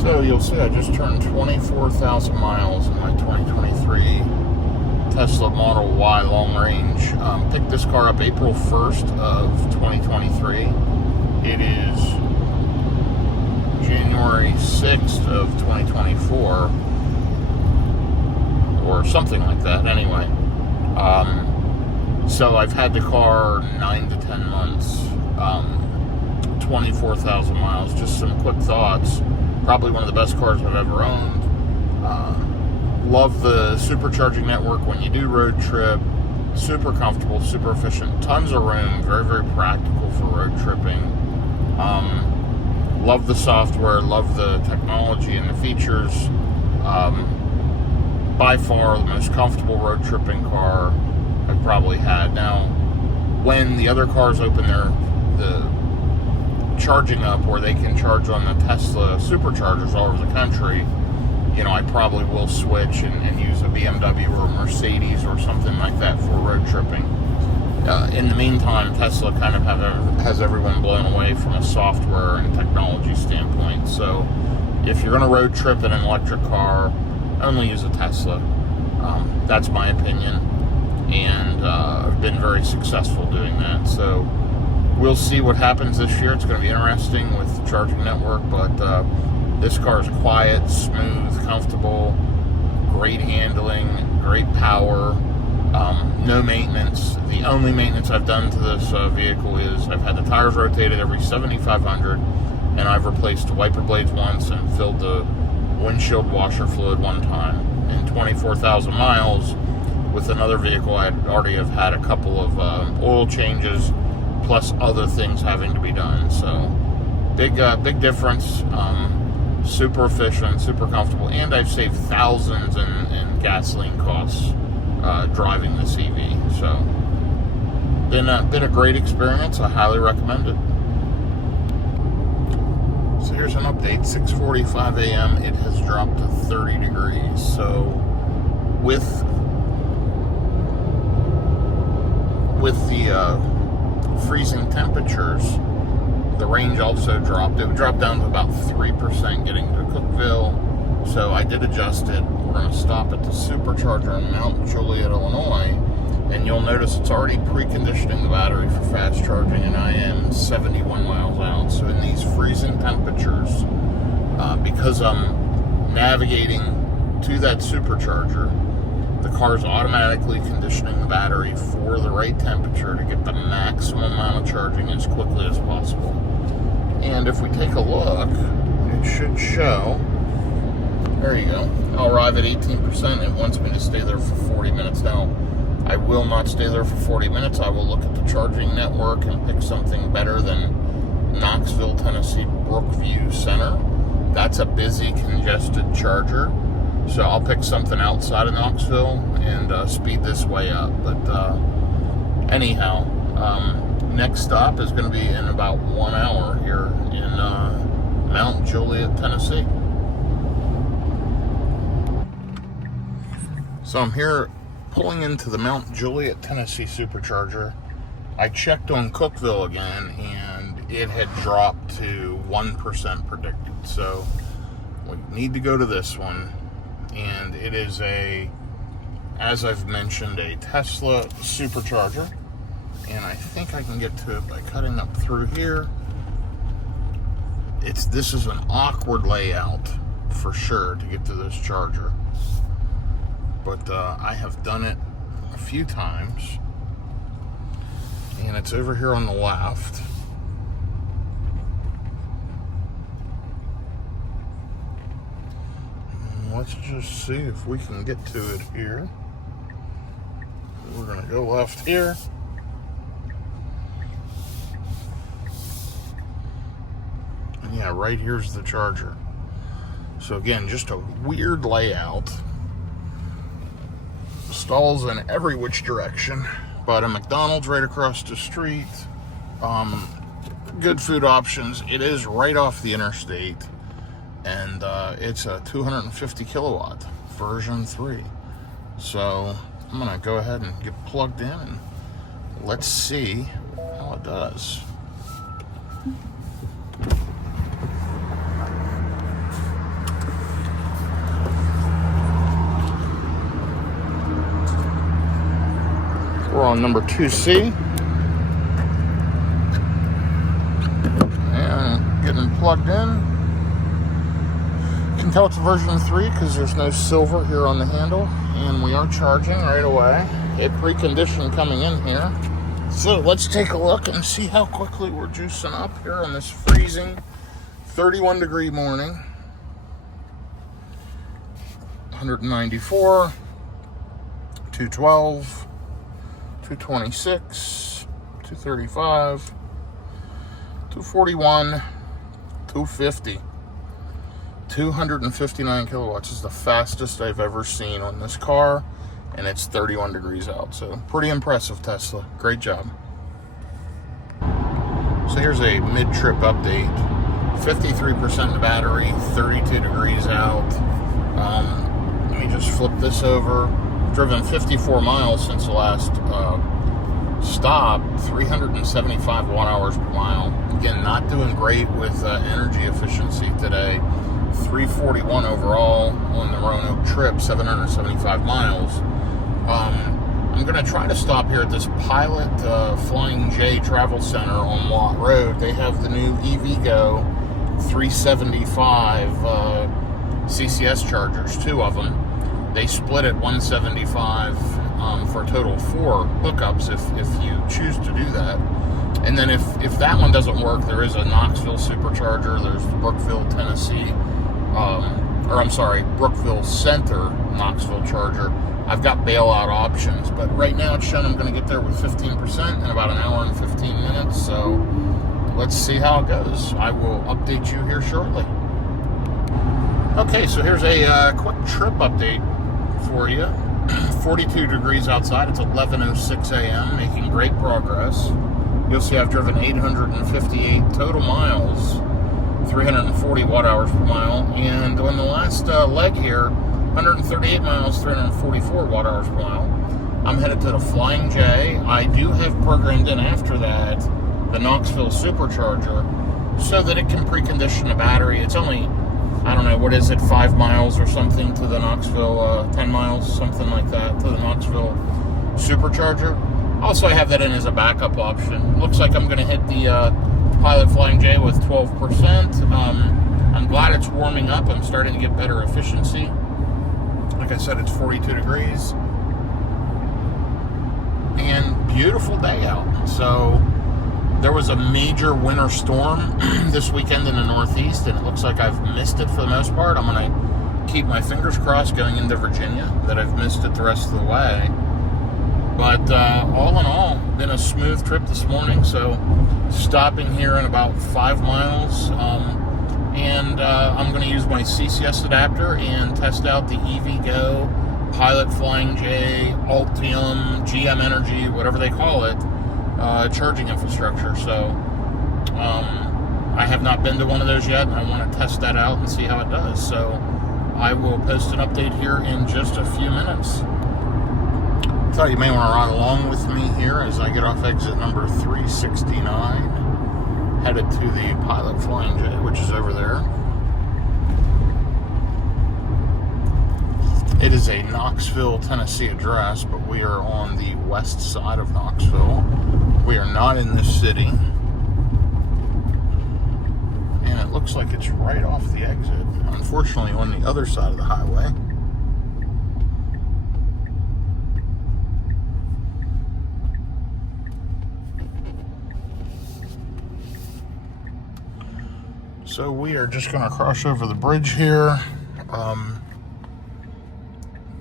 So you'll see I just turned 24,000 miles in my 2023 Tesla Model Y long range. Picked this car up April 1st of 2023. It is January 6th of 2024, or something like that anyway. So I've had the car 9 to 10 months, 24,000 miles. Just some quick thoughts. Probably one of the best cars I've ever owned. Love the supercharging network when you do road trip. Super comfortable, super efficient, tons of room, very, very practical for road tripping. Love the software, love the technology and the features. By far the most comfortable road tripping car I've probably had. Now, when the other cars open the charging up where they can charge on the Tesla superchargers all over the country, you know, I probably will switch and use a BMW or a Mercedes or something like that for road tripping. in the meantime, Tesla kind of has everyone blown away from a software and technology standpoint. So if you're going to road trip in an electric car, only use a Tesla. That's my opinion, and I've been very successful doing that. So we'll see what happens this year. It's going to be interesting with the charging network, but this car is quiet, smooth, comfortable, great handling, great power, no maintenance. The only maintenance I've done to this vehicle is I've had the tires rotated every 7,500, and I've replaced the wiper blades once and filled the windshield washer fluid one time. In 24,000 miles with another vehicle, I already have had a couple of oil changes, plus other things having to be done. So big difference. Super efficient, super comfortable, and I've saved thousands in gasoline costs driving this EV. So been a great experience. I highly recommend it. So here's an update. 6:45 a.m. It has dropped to 30 degrees. So with the freezing temperatures, the range also dropped. It dropped down to about 3% getting to Cookeville. So I did adjust it. We're going to stop at the supercharger in Mount Juliet, Illinois. And you'll notice it's already preconditioning the battery for fast charging, and I am 71 miles out. So in these freezing temperatures, because I'm navigating to that supercharger, the car's automatically conditioning the battery for the right temperature to get the maximum amount of charging as quickly as possible. And if we take a look, it should show, there you go, I'll arrive at 18%. It wants me to stay there for 40 minutes. Now, I will not stay there for 40 minutes. I will look at the charging network and pick something better than Knoxville, Tennessee, Brookview Center. That's a busy, congested charger. So I'll pick something outside of Knoxville and speed this way up. But anyhow, next stop is going to be in about 1 hour here in Mount Juliet, Tennessee. So I'm here pulling into the Mount Juliet, Tennessee supercharger. I checked on Cookeville again, and it had dropped to 1% predicted. So we need to go to this one. And it is as I've mentioned, a Tesla supercharger. And I think I can get to it by cutting up through here. This is an awkward layout for sure to get to this charger. But I have done it a few times. And it's over here on the left. Let's just see if we can get to it here. We're going to go left here. And yeah, right here's the charger. So again, just a weird layout. Stalls in every which direction, but a McDonald's right across the street. Good food options. It is right off the interstate, and it's a 250 kilowatt version 3. So I'm gonna go ahead and get plugged in, and let's see how it does. We're on number 2C. And getting plugged in. You can tell it's version 3 because there's no silver here on the handle. And we are charging right away. It preconditioned coming in here. So let's take a look and see how quickly we're juicing up here on this freezing 31 degree morning. 194, 212. 226, 235, 241, 250. 259 kilowatts is the fastest I've ever seen on this car, and it's 31 degrees out. So pretty impressive, Tesla. Great job. So here's a mid-trip update. 53% the battery, 32 degrees out. Let me just flip this over. Driven 54 miles since the last stop, 375 watt hours per mile. Again, not doing great with energy efficiency today. 341 overall on the Roanoke trip, 775 miles. I'm going to try to stop here at this Pilot Flying J Travel Center on Watt Road. They have the new EVgo 375 CCS chargers, 2 of them. They split at 175 for a total of 4 hookups if you choose to do that. And then if that one doesn't work, there is a Knoxville supercharger. There's the Brookville, Tennessee, Brookville Center Knoxville charger. I've got bailout options, but right now it's showing I'm going to get there with 15% in about an hour and 15 minutes. So let's see how it goes. I will update you here shortly. Okay, so here's a quick trip update for you. 42 degrees outside. It's 11:06 a.m. Making great progress. You'll see I've driven 858 total miles, 340 watt hours per mile, and on the last leg here, 138 miles, 344 watt hours per mile. I'm headed to the Flying J. I do have programmed in after that the Knoxville supercharger so that it can precondition the battery. It's only, I don't know, what is it, 5 miles or something to the Knoxville, 10 miles, something like that, to the Knoxville supercharger. Also, I have that in as a backup option. Looks like I'm going to hit the Pilot Flying J with 12%. I'm glad it's warming up. I'm starting to get better efficiency. Like I said, it's 42 degrees. And beautiful day out. So there was a major winter storm this weekend in the Northeast, and it looks like I've missed it for the most part. I'm going to keep my fingers crossed going into Virginia that I've missed it the rest of the way. But all in all, been a smooth trip this morning. So stopping here in about 5 miles. And I'm going to use my CCS adapter and test out the EVgo, Pilot Flying J, Altium, GM Energy, whatever they call it, charging infrastructure. So I have not been to one of those yet, and I want to test that out and see how it does. So I will post an update here in just a few minutes. Thought you may want to ride along with me here as I get off exit number 369, headed to the Pilot Flying J, which is over there. It is a Knoxville, Tennessee address, but we are on the west side of Knoxville. We are not in this city. And it looks like it's right off the exit. Unfortunately, on the other side of the highway. So we are just going to cross over the bridge here.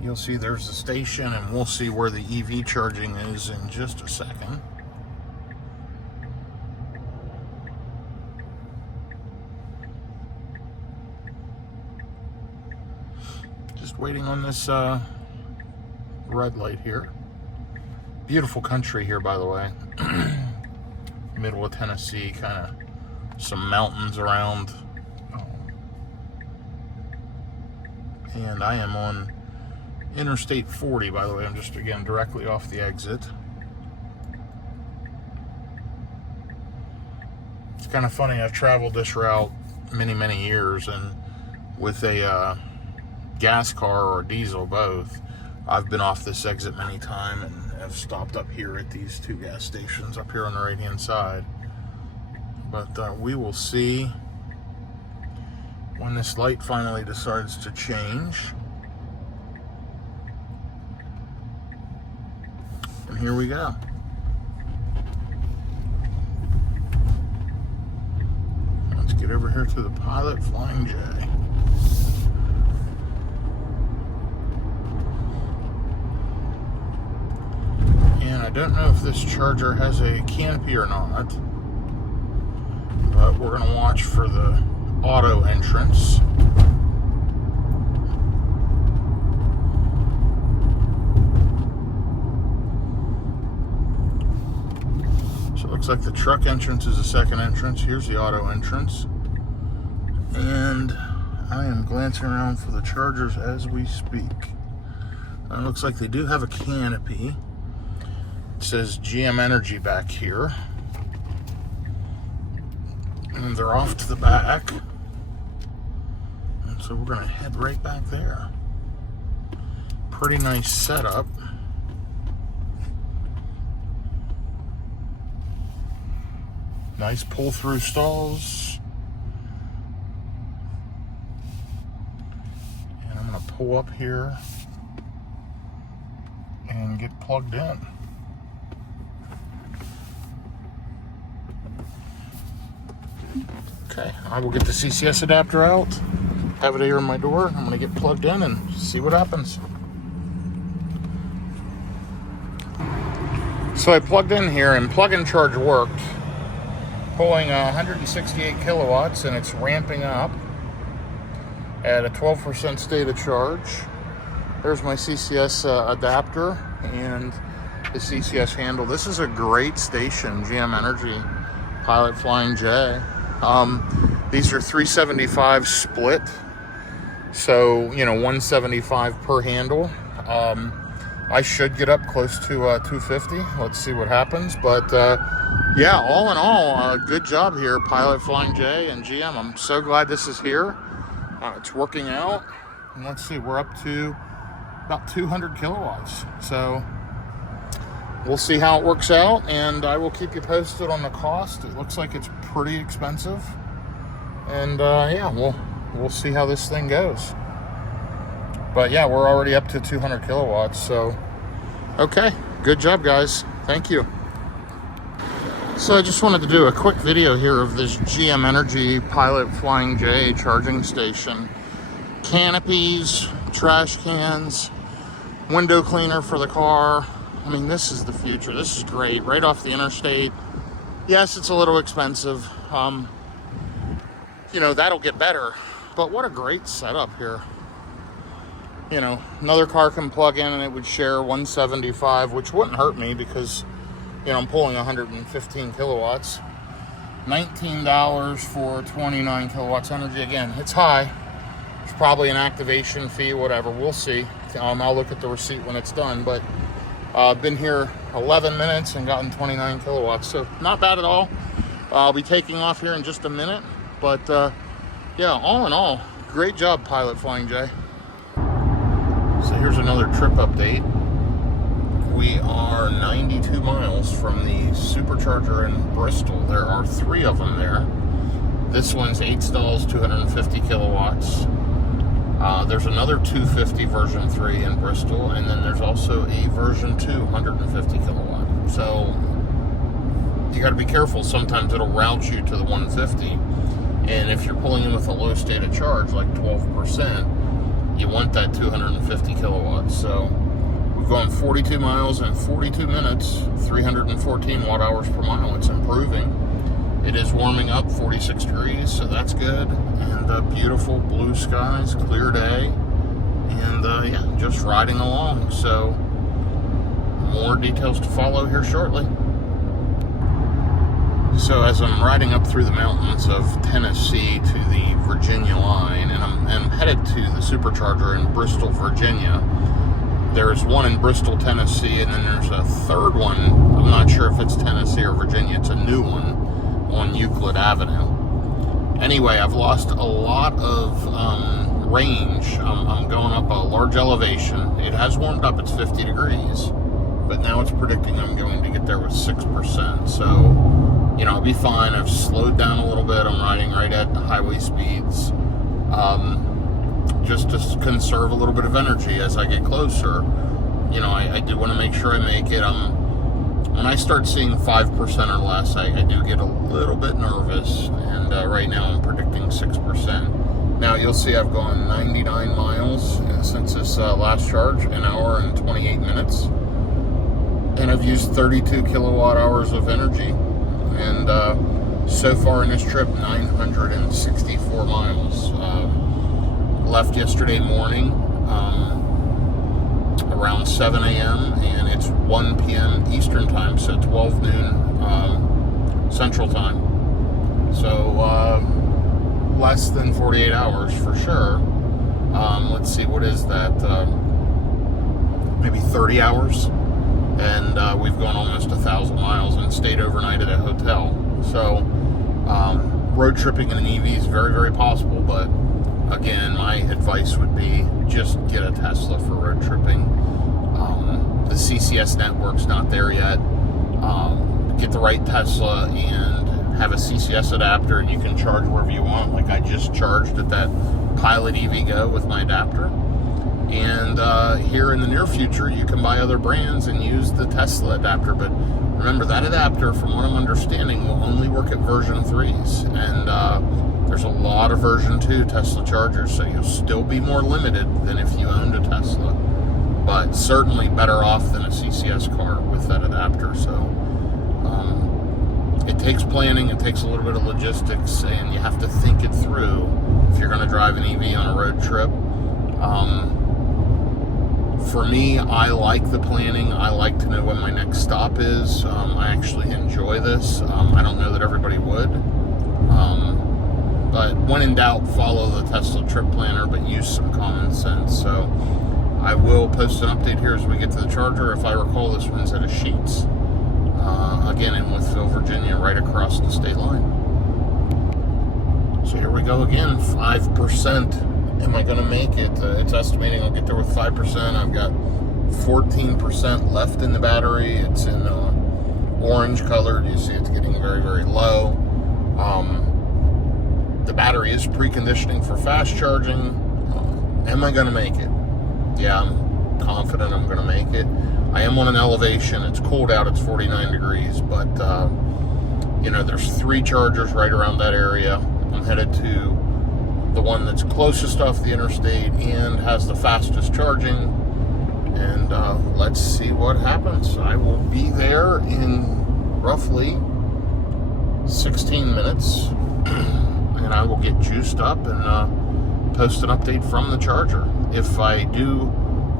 You'll see there's the station, and we'll see where the EV charging is in just a second. Just waiting on this red light here. Beautiful country here, by the way. Middle of Tennessee, kind of some mountains around. And I am on Interstate 40, by the way. I'm just, again, directly off the exit. It's kind of funny. I've traveled this route many years, and with a gas car or diesel, both, I've been off this exit many times and have stopped up here at these 2 gas stations up here on the right-hand side. But we will see when this light finally decides to change. And here we go. Let's get over here to the Pilot Flying J. And I don't know if this charger has a canopy or not, but we're going to watch for the auto entrance. So it looks like the truck entrance is the second entrance. Here's the auto entrance. And I am glancing around for the chargers as we speak. It looks like they do have a canopy. It says GM Energy back here. And they're off to the back. And so we're going to head right back there. Pretty nice setup. Nice pull-through stalls. And I'm going to pull up here and get plugged in. Okay, I will get the CCS adapter out, have it here in my door. I'm going to get plugged in and see what happens. So I plugged in here and plug and charge worked, pulling 168 kilowatts, and it's ramping up at a 12% state of charge. There's my CCS adapter and the CCS handle. This is a great station, GM Energy Pilot Flying J. These are 375 split, so 175 per handle. I should get up close to 250. Let's see what happens. But yeah, all in all, good job here, Pilot Flying J and GM. I'm so glad this is here. It's working out. And let's see, we're up to about 200 kilowatts. So we'll see how it works out, and I will keep you posted on the cost. It looks like it's pretty expensive. And yeah, we'll see how this thing goes. But yeah, we're already up to 200 kilowatts, so okay, good job, guys. Thank you. So I just wanted to do a quick video here of this GM Energy Pilot Flying J charging station. Canopies, trash cans, window cleaner for the car. I mean, this is the future. This is great, right off the interstate. Yes, it's a little expensive. That'll get better, but what a great setup here. Another car can plug in and it would share 175, which wouldn't hurt me because, I'm pulling 115 kilowatts. $19 for 29 kilowatts energy. Again, it's high. It's probably an activation fee, whatever. We'll see. I'll look at the receipt when it's done, but I've been here 11 minutes and gotten 29 kilowatts, so not bad at all. I'll be taking off here in just a minute, but yeah, all in all, great job, Pilot Flying J. So here's another trip update. We are 92 miles from the supercharger in Bristol. There are 3 of them there. This one's 8 stalls, 250 kilowatts. There's another 250 version 3 in Bristol, and then there's also a version 2, 150 kilowatt. So you got to be careful. Sometimes it'll route you to the 150, and if you're pulling in with a low state of charge, like 12%, you want that 250 kilowatts. So we've gone 42 miles in 42 minutes, 314 watt hours per mile. It's improving. It is warming up, 46 degrees, so that's good. And beautiful blue skies, clear day. And yeah, just riding along. So more details to follow here shortly. So as I'm riding up through the mountains of Tennessee to the Virginia line, and I'm headed to the supercharger in Bristol, Virginia. There's one in Bristol, Tennessee, and then there's a third one. I'm not sure if it's Tennessee or Virginia. It's a new one on Euclid Avenue. Anyway, I've lost a lot of range. I'm going up a large elevation. It has warmed up. It's 50 degrees, but now it's predicting I'm going to get there with 6%. So, I'll be fine. I've slowed down a little bit. I'm riding right at the highway speeds, just to conserve a little bit of energy as I get closer. I do want to make sure I make it. When I start seeing 5% or less, I do get a little bit nervous, and right now I'm predicting 6%. Now you'll see I've gone 99 miles since this last charge, an hour and 28 minutes, and I've used 32 kilowatt hours of energy, and so far in this trip, 964 miles. Left yesterday morning around 7 a.m. and it's 1 p.m. Eastern time, so 12 noon Central time. So less than 48 hours for sure. Let's see, what is that? Maybe 30 hours and we've gone almost 1,000 miles and stayed overnight at a hotel. So road tripping in an EV is very, very possible, but again, my advice would be just get a Tesla for road tripping. The CCS network's not there yet. Get the right Tesla and have a CCS adapter, and you can charge wherever you want. Like I just charged at that Pilot EV Go with my adapter. And here in the near future, you can buy other brands and use the Tesla adapter. But remember, that adapter, from what I'm understanding, will only work at version 3s. And there's a lot of version 2 Tesla chargers, so you'll still be more limited than if you owned a Tesla. But certainly better off than a CCS car with that adapter. So it takes planning, it takes a little bit of logistics, and you have to think it through if you're going to drive an EV on a road trip. For me, I like the planning. I like to know when my next stop is. I actually enjoy this. I don't know that everybody would. But when in doubt, follow the Tesla trip planner, but use some common sense. So I will post an update here as we get to the charger. If I recall, this one's at a Sheetz. Again, in Wytheville, Virginia, right across the state line. So here we go again, 5%. Am I going to make it? It's estimating I'll get there with 5%. I've got 14% left in the battery. It's in orange colored. You see it's getting very, very low. The battery is preconditioning for fast charging. Am I going to make it? Yeah, I'm confident I'm going to make it. I am on an elevation. It's cold out. It's 49 degrees, but you know, there's 3 chargers right around that area. I'm headed to the one that's closest off the interstate and has the fastest charging, and let's see what happens. I will be there in roughly 16 minutes, and I will get juiced up and post an update from the charger. If I do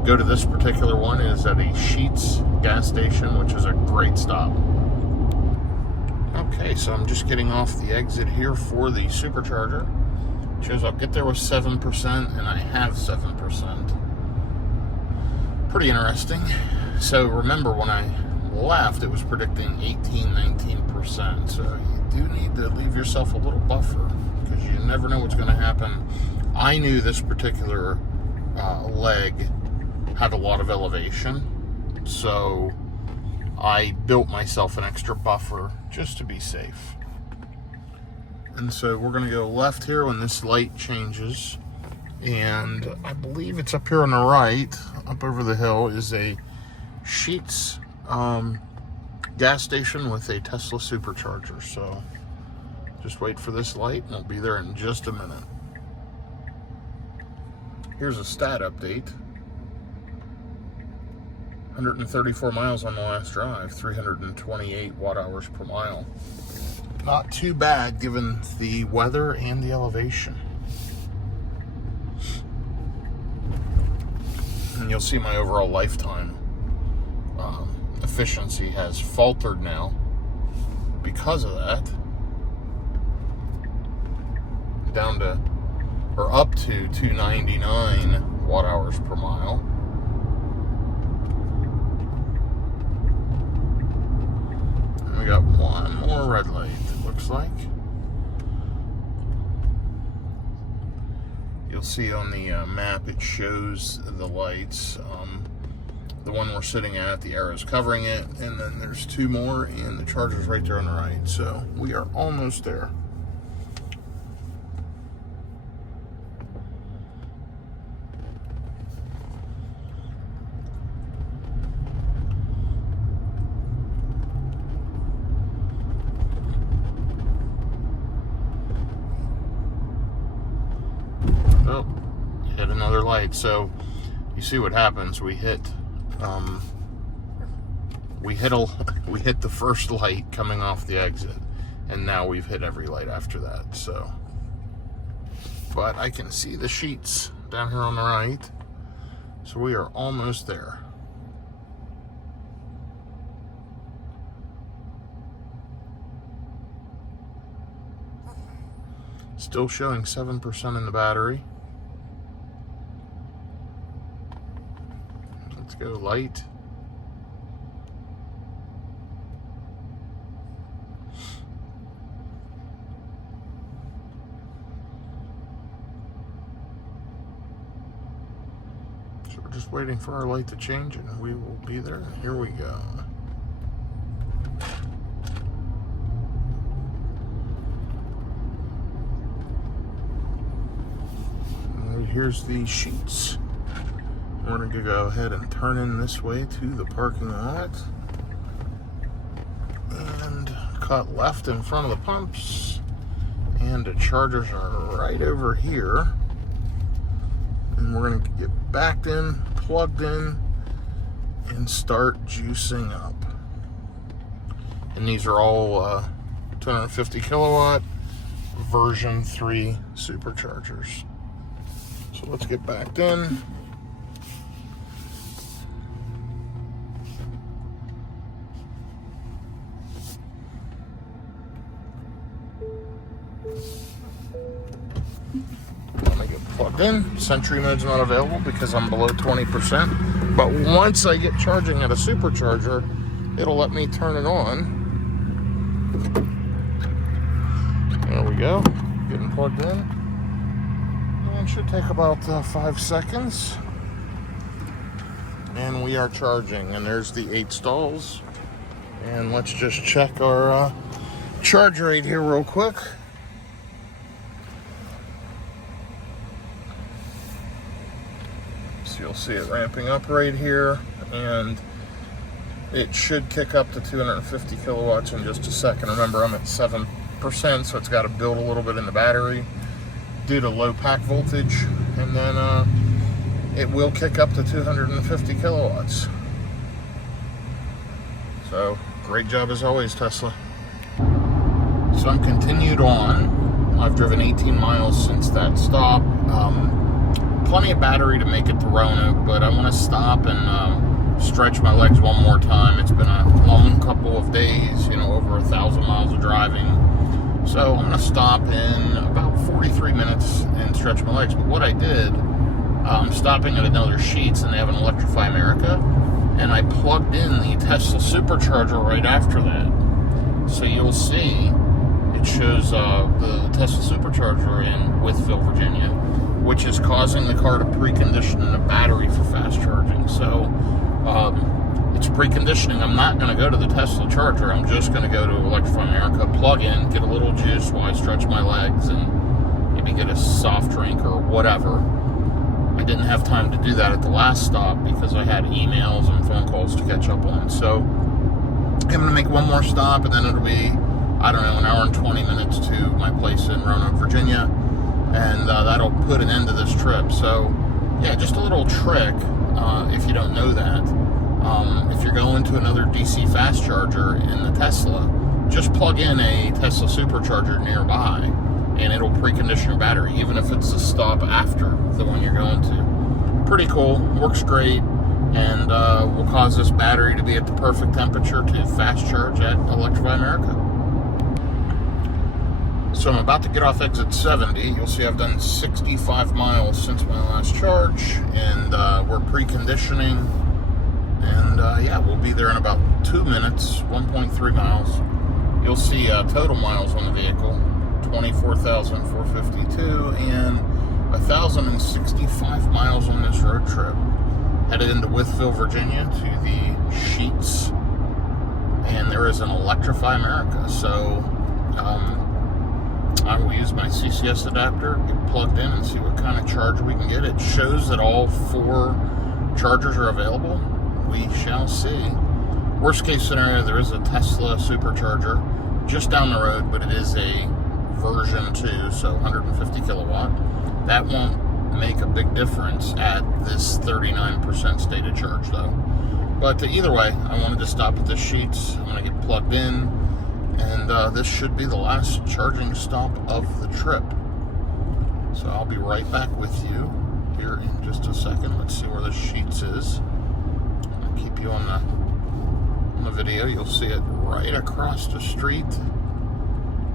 go to this particular one, it is at a Sheetz gas station, which is a great stop. Okay, so I'm just getting off the exit here for the supercharger. Shows I'll get there with 7%, and I have 7%. Pretty interesting. So remember, when I left, it was predicting 18-19%. So you do need to leave yourself a little buffer, because you never know what's going to happen. I knew this particular leg had a lot of elevation, so I built myself an extra buffer just to be safe. And so we're going to go left here when this light changes, and I believe it's up here on the right, up over the hill, is a Sheetz gas station with a Tesla supercharger. So just wait for this light, and we'll be there in just a minute. Here's a stat update. 134 miles on the last drive, 328 watt-hours per mile. Not too bad given the weather and the elevation. And you'll see my overall lifetime efficiency has faltered now because of that. Down to, or up to 299 watt-hours per mile. We got one more red light, it looks like. You'll see on the map, it shows the lights. The one we're sitting at, the arrow's covering it, and then there's 2 more, and the charger's right there on the right. So we are almost there. Oh, hit another light. So you see what happens. We hit the first light coming off the exit, and now we've hit every light after that. So, but I can see the Sheetz down here on the right, so we are almost there. Still showing 7% in the battery. Let's go light. So we're just waiting for our light to change and we will be there. Here we go. And here's the sheets. We're going to go ahead and turn in this way to the parking lot. And cut left in front of the pumps. And the chargers are right over here. And we're going to get backed in, plugged in, and start juicing up. And these are all 250 kilowatt version 3 superchargers. So let's get backed in. When I get plugged in, Sentry mode's not available because I'm below 20%. But once I get charging at a supercharger, it'll let me turn it on. There we go, getting plugged in. And it should take about 5 seconds. And we are charging, and there's the 8 stalls. And let's just check our charge rate here real quick. So you'll see it ramping up right here, and it should kick up to 250 kilowatts in just a second. Remember, I'm at 7%, so it's got to build a little bit in the battery due to low pack voltage, and then it will kick up to 250 kilowatts. So, great job as always, Tesla. So I'm continued on. I've driven 18 miles since that stop. Plenty of battery to make it to Roanoke, but I want to stop and stretch my legs one more time. It's been a long couple of days, you know, over 1,000 miles of driving. So I'm going to stop in about 43 minutes and stretch my legs. But what I did, I'm stopping at another Sheetz, and they have an Electrify America, and I plugged in the Tesla supercharger right after that. So you'll see it shows the Tesla supercharger in Withville, Virginia, which is causing the car to precondition the battery for fast charging. So it's preconditioning. I'm not going to go to the Tesla charger. I'm just going to go to Electrify America, plug in, get a little juice while I stretch my legs, and maybe get a soft drink or whatever. I didn't have time to do that at the last stop because I had emails and phone calls to catch up on. So I'm going to make one more stop, and then it'll be, I don't know, an hour and 20 minutes to my place in Roanoke, Virginia. And that'll put an end to this trip. So, yeah, just a little trick, if you don't know that. If you're going to another DC fast charger in the Tesla, just plug in a Tesla supercharger nearby, and it'll precondition your battery, even if it's a stop after the one you're going to. Pretty cool, works great, and will cause this battery to be at the perfect temperature to fast charge at Electrify America. So I'm about to get off exit 70. You'll see I've done 65 miles since my last charge, and we're preconditioning. And yeah, we'll be there in about 2 minutes, 1.3 miles. You'll see total miles on the vehicle, 24,452, and 1,065 miles on this road trip. Headed into Withville, Virginia to the Sheetz, and there is an Electrify America. So, I will use my CCS adapter, get plugged in, and see what kind of charger we can get. It shows that all 4 chargers are available. We shall see. Worst case scenario, there is a Tesla supercharger just down the road, but it is a version 2, so 150 kilowatt. That won't make a big difference at this 39% stated charge, though. But either way, I wanted to stop at the Sheetz. I'm going to get plugged in. And this should be the last charging stop of the trip. So I'll be right back with you here in just a second. Let's see where the Sheetz is. I'll keep you on the video. You'll see it right across the street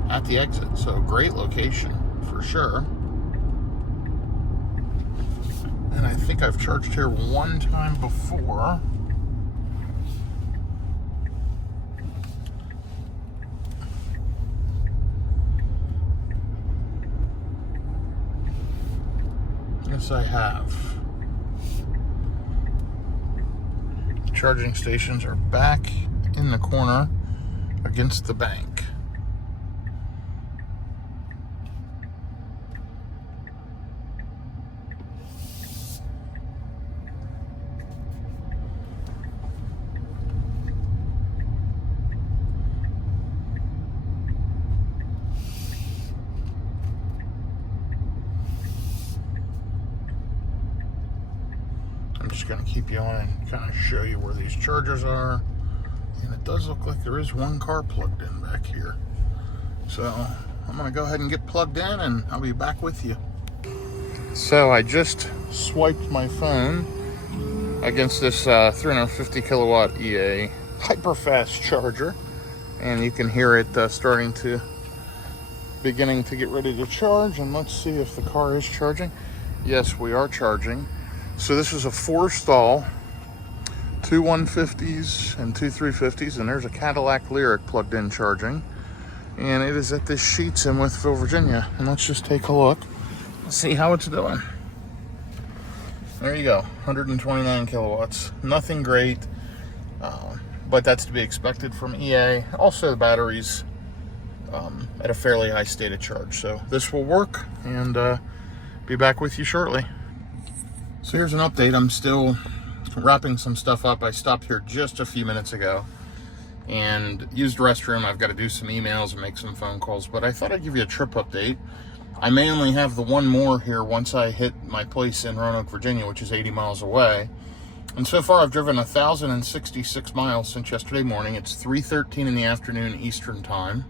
at the exit. So great location for sure. And I think I've charged here one time before. Yes, I have. charging stations are back in the corner against the bank. I'm just going to keep you on and kind of show you where these chargers are. And it does look like there is one car plugged in back here. So I'm going to go ahead and get plugged in and I'll be back with you. So I just swiped my phone against this 350 kilowatt EA hyper fast charger. And you can hear it beginning to get ready to charge. And let's see if the car is charging. Yes, we are charging. So this is a 4-stall, 2 150s and 2 350s, and there's a Cadillac Lyric plugged in charging. And it is at this Sheetz in Wytheville, Virginia. And let's just take a look. Let's see how it's doing. There you go, 129 kilowatts. Nothing great, but that's to be expected from EA. Also, the battery's at a fairly high state of charge. So this will work, and be back with you shortly. So here's an update. I'm still wrapping some stuff up. I stopped here just a few minutes ago and used the restroom. I've got to do some emails and make some phone calls, but I thought I'd give you a trip update. I may only have the one more here once I hit my place in Roanoke, Virginia, which is 80 miles away. And so far I've driven 1,066 miles since yesterday morning. It's 3:13 in the afternoon Eastern time.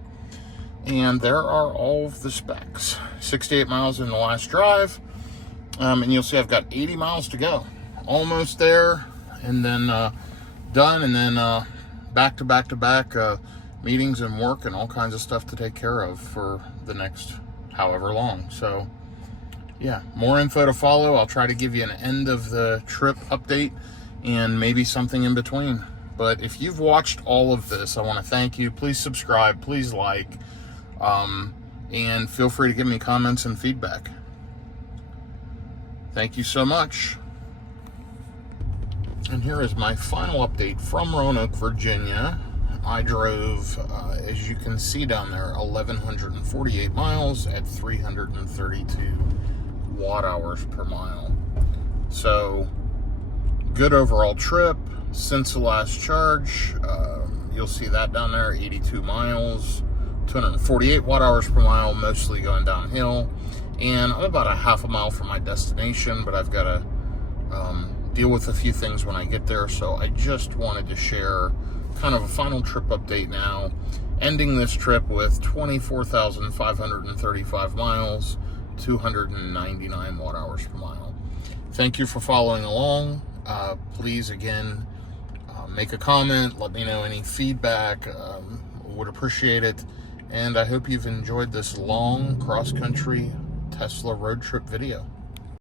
And there are all of the specs. 68 miles in the last drive. And you'll see I've got 80 miles to go. Almost there, and then done, and then back to back meetings and work and all kinds of stuff to take care of for the next however long. So yeah, more info to follow. I'll try to give you an end of the trip update and maybe something in between. But if you've watched all of this, I want to thank you. Please subscribe, please like, and feel free to give me comments and feedback. Thank you so much. And here is my final update from Roanoke, Virginia. I drove, as you can see down there, 1,148 miles at 332 watt hours per mile. So, good overall trip since the last charge. You'll see that down there, 82 miles, 248 watt hours per mile, mostly going downhill. And I'm about a half a mile from my destination, but I've got to deal with a few things when I get there. So I just wanted to share kind of a final trip update now, ending this trip with 24,535 miles, 299 watt hours per mile. Thank you for following along. Please, again, make a comment. Let me know any feedback. Would appreciate it. And I hope you've enjoyed this long cross-country Tesla road trip video.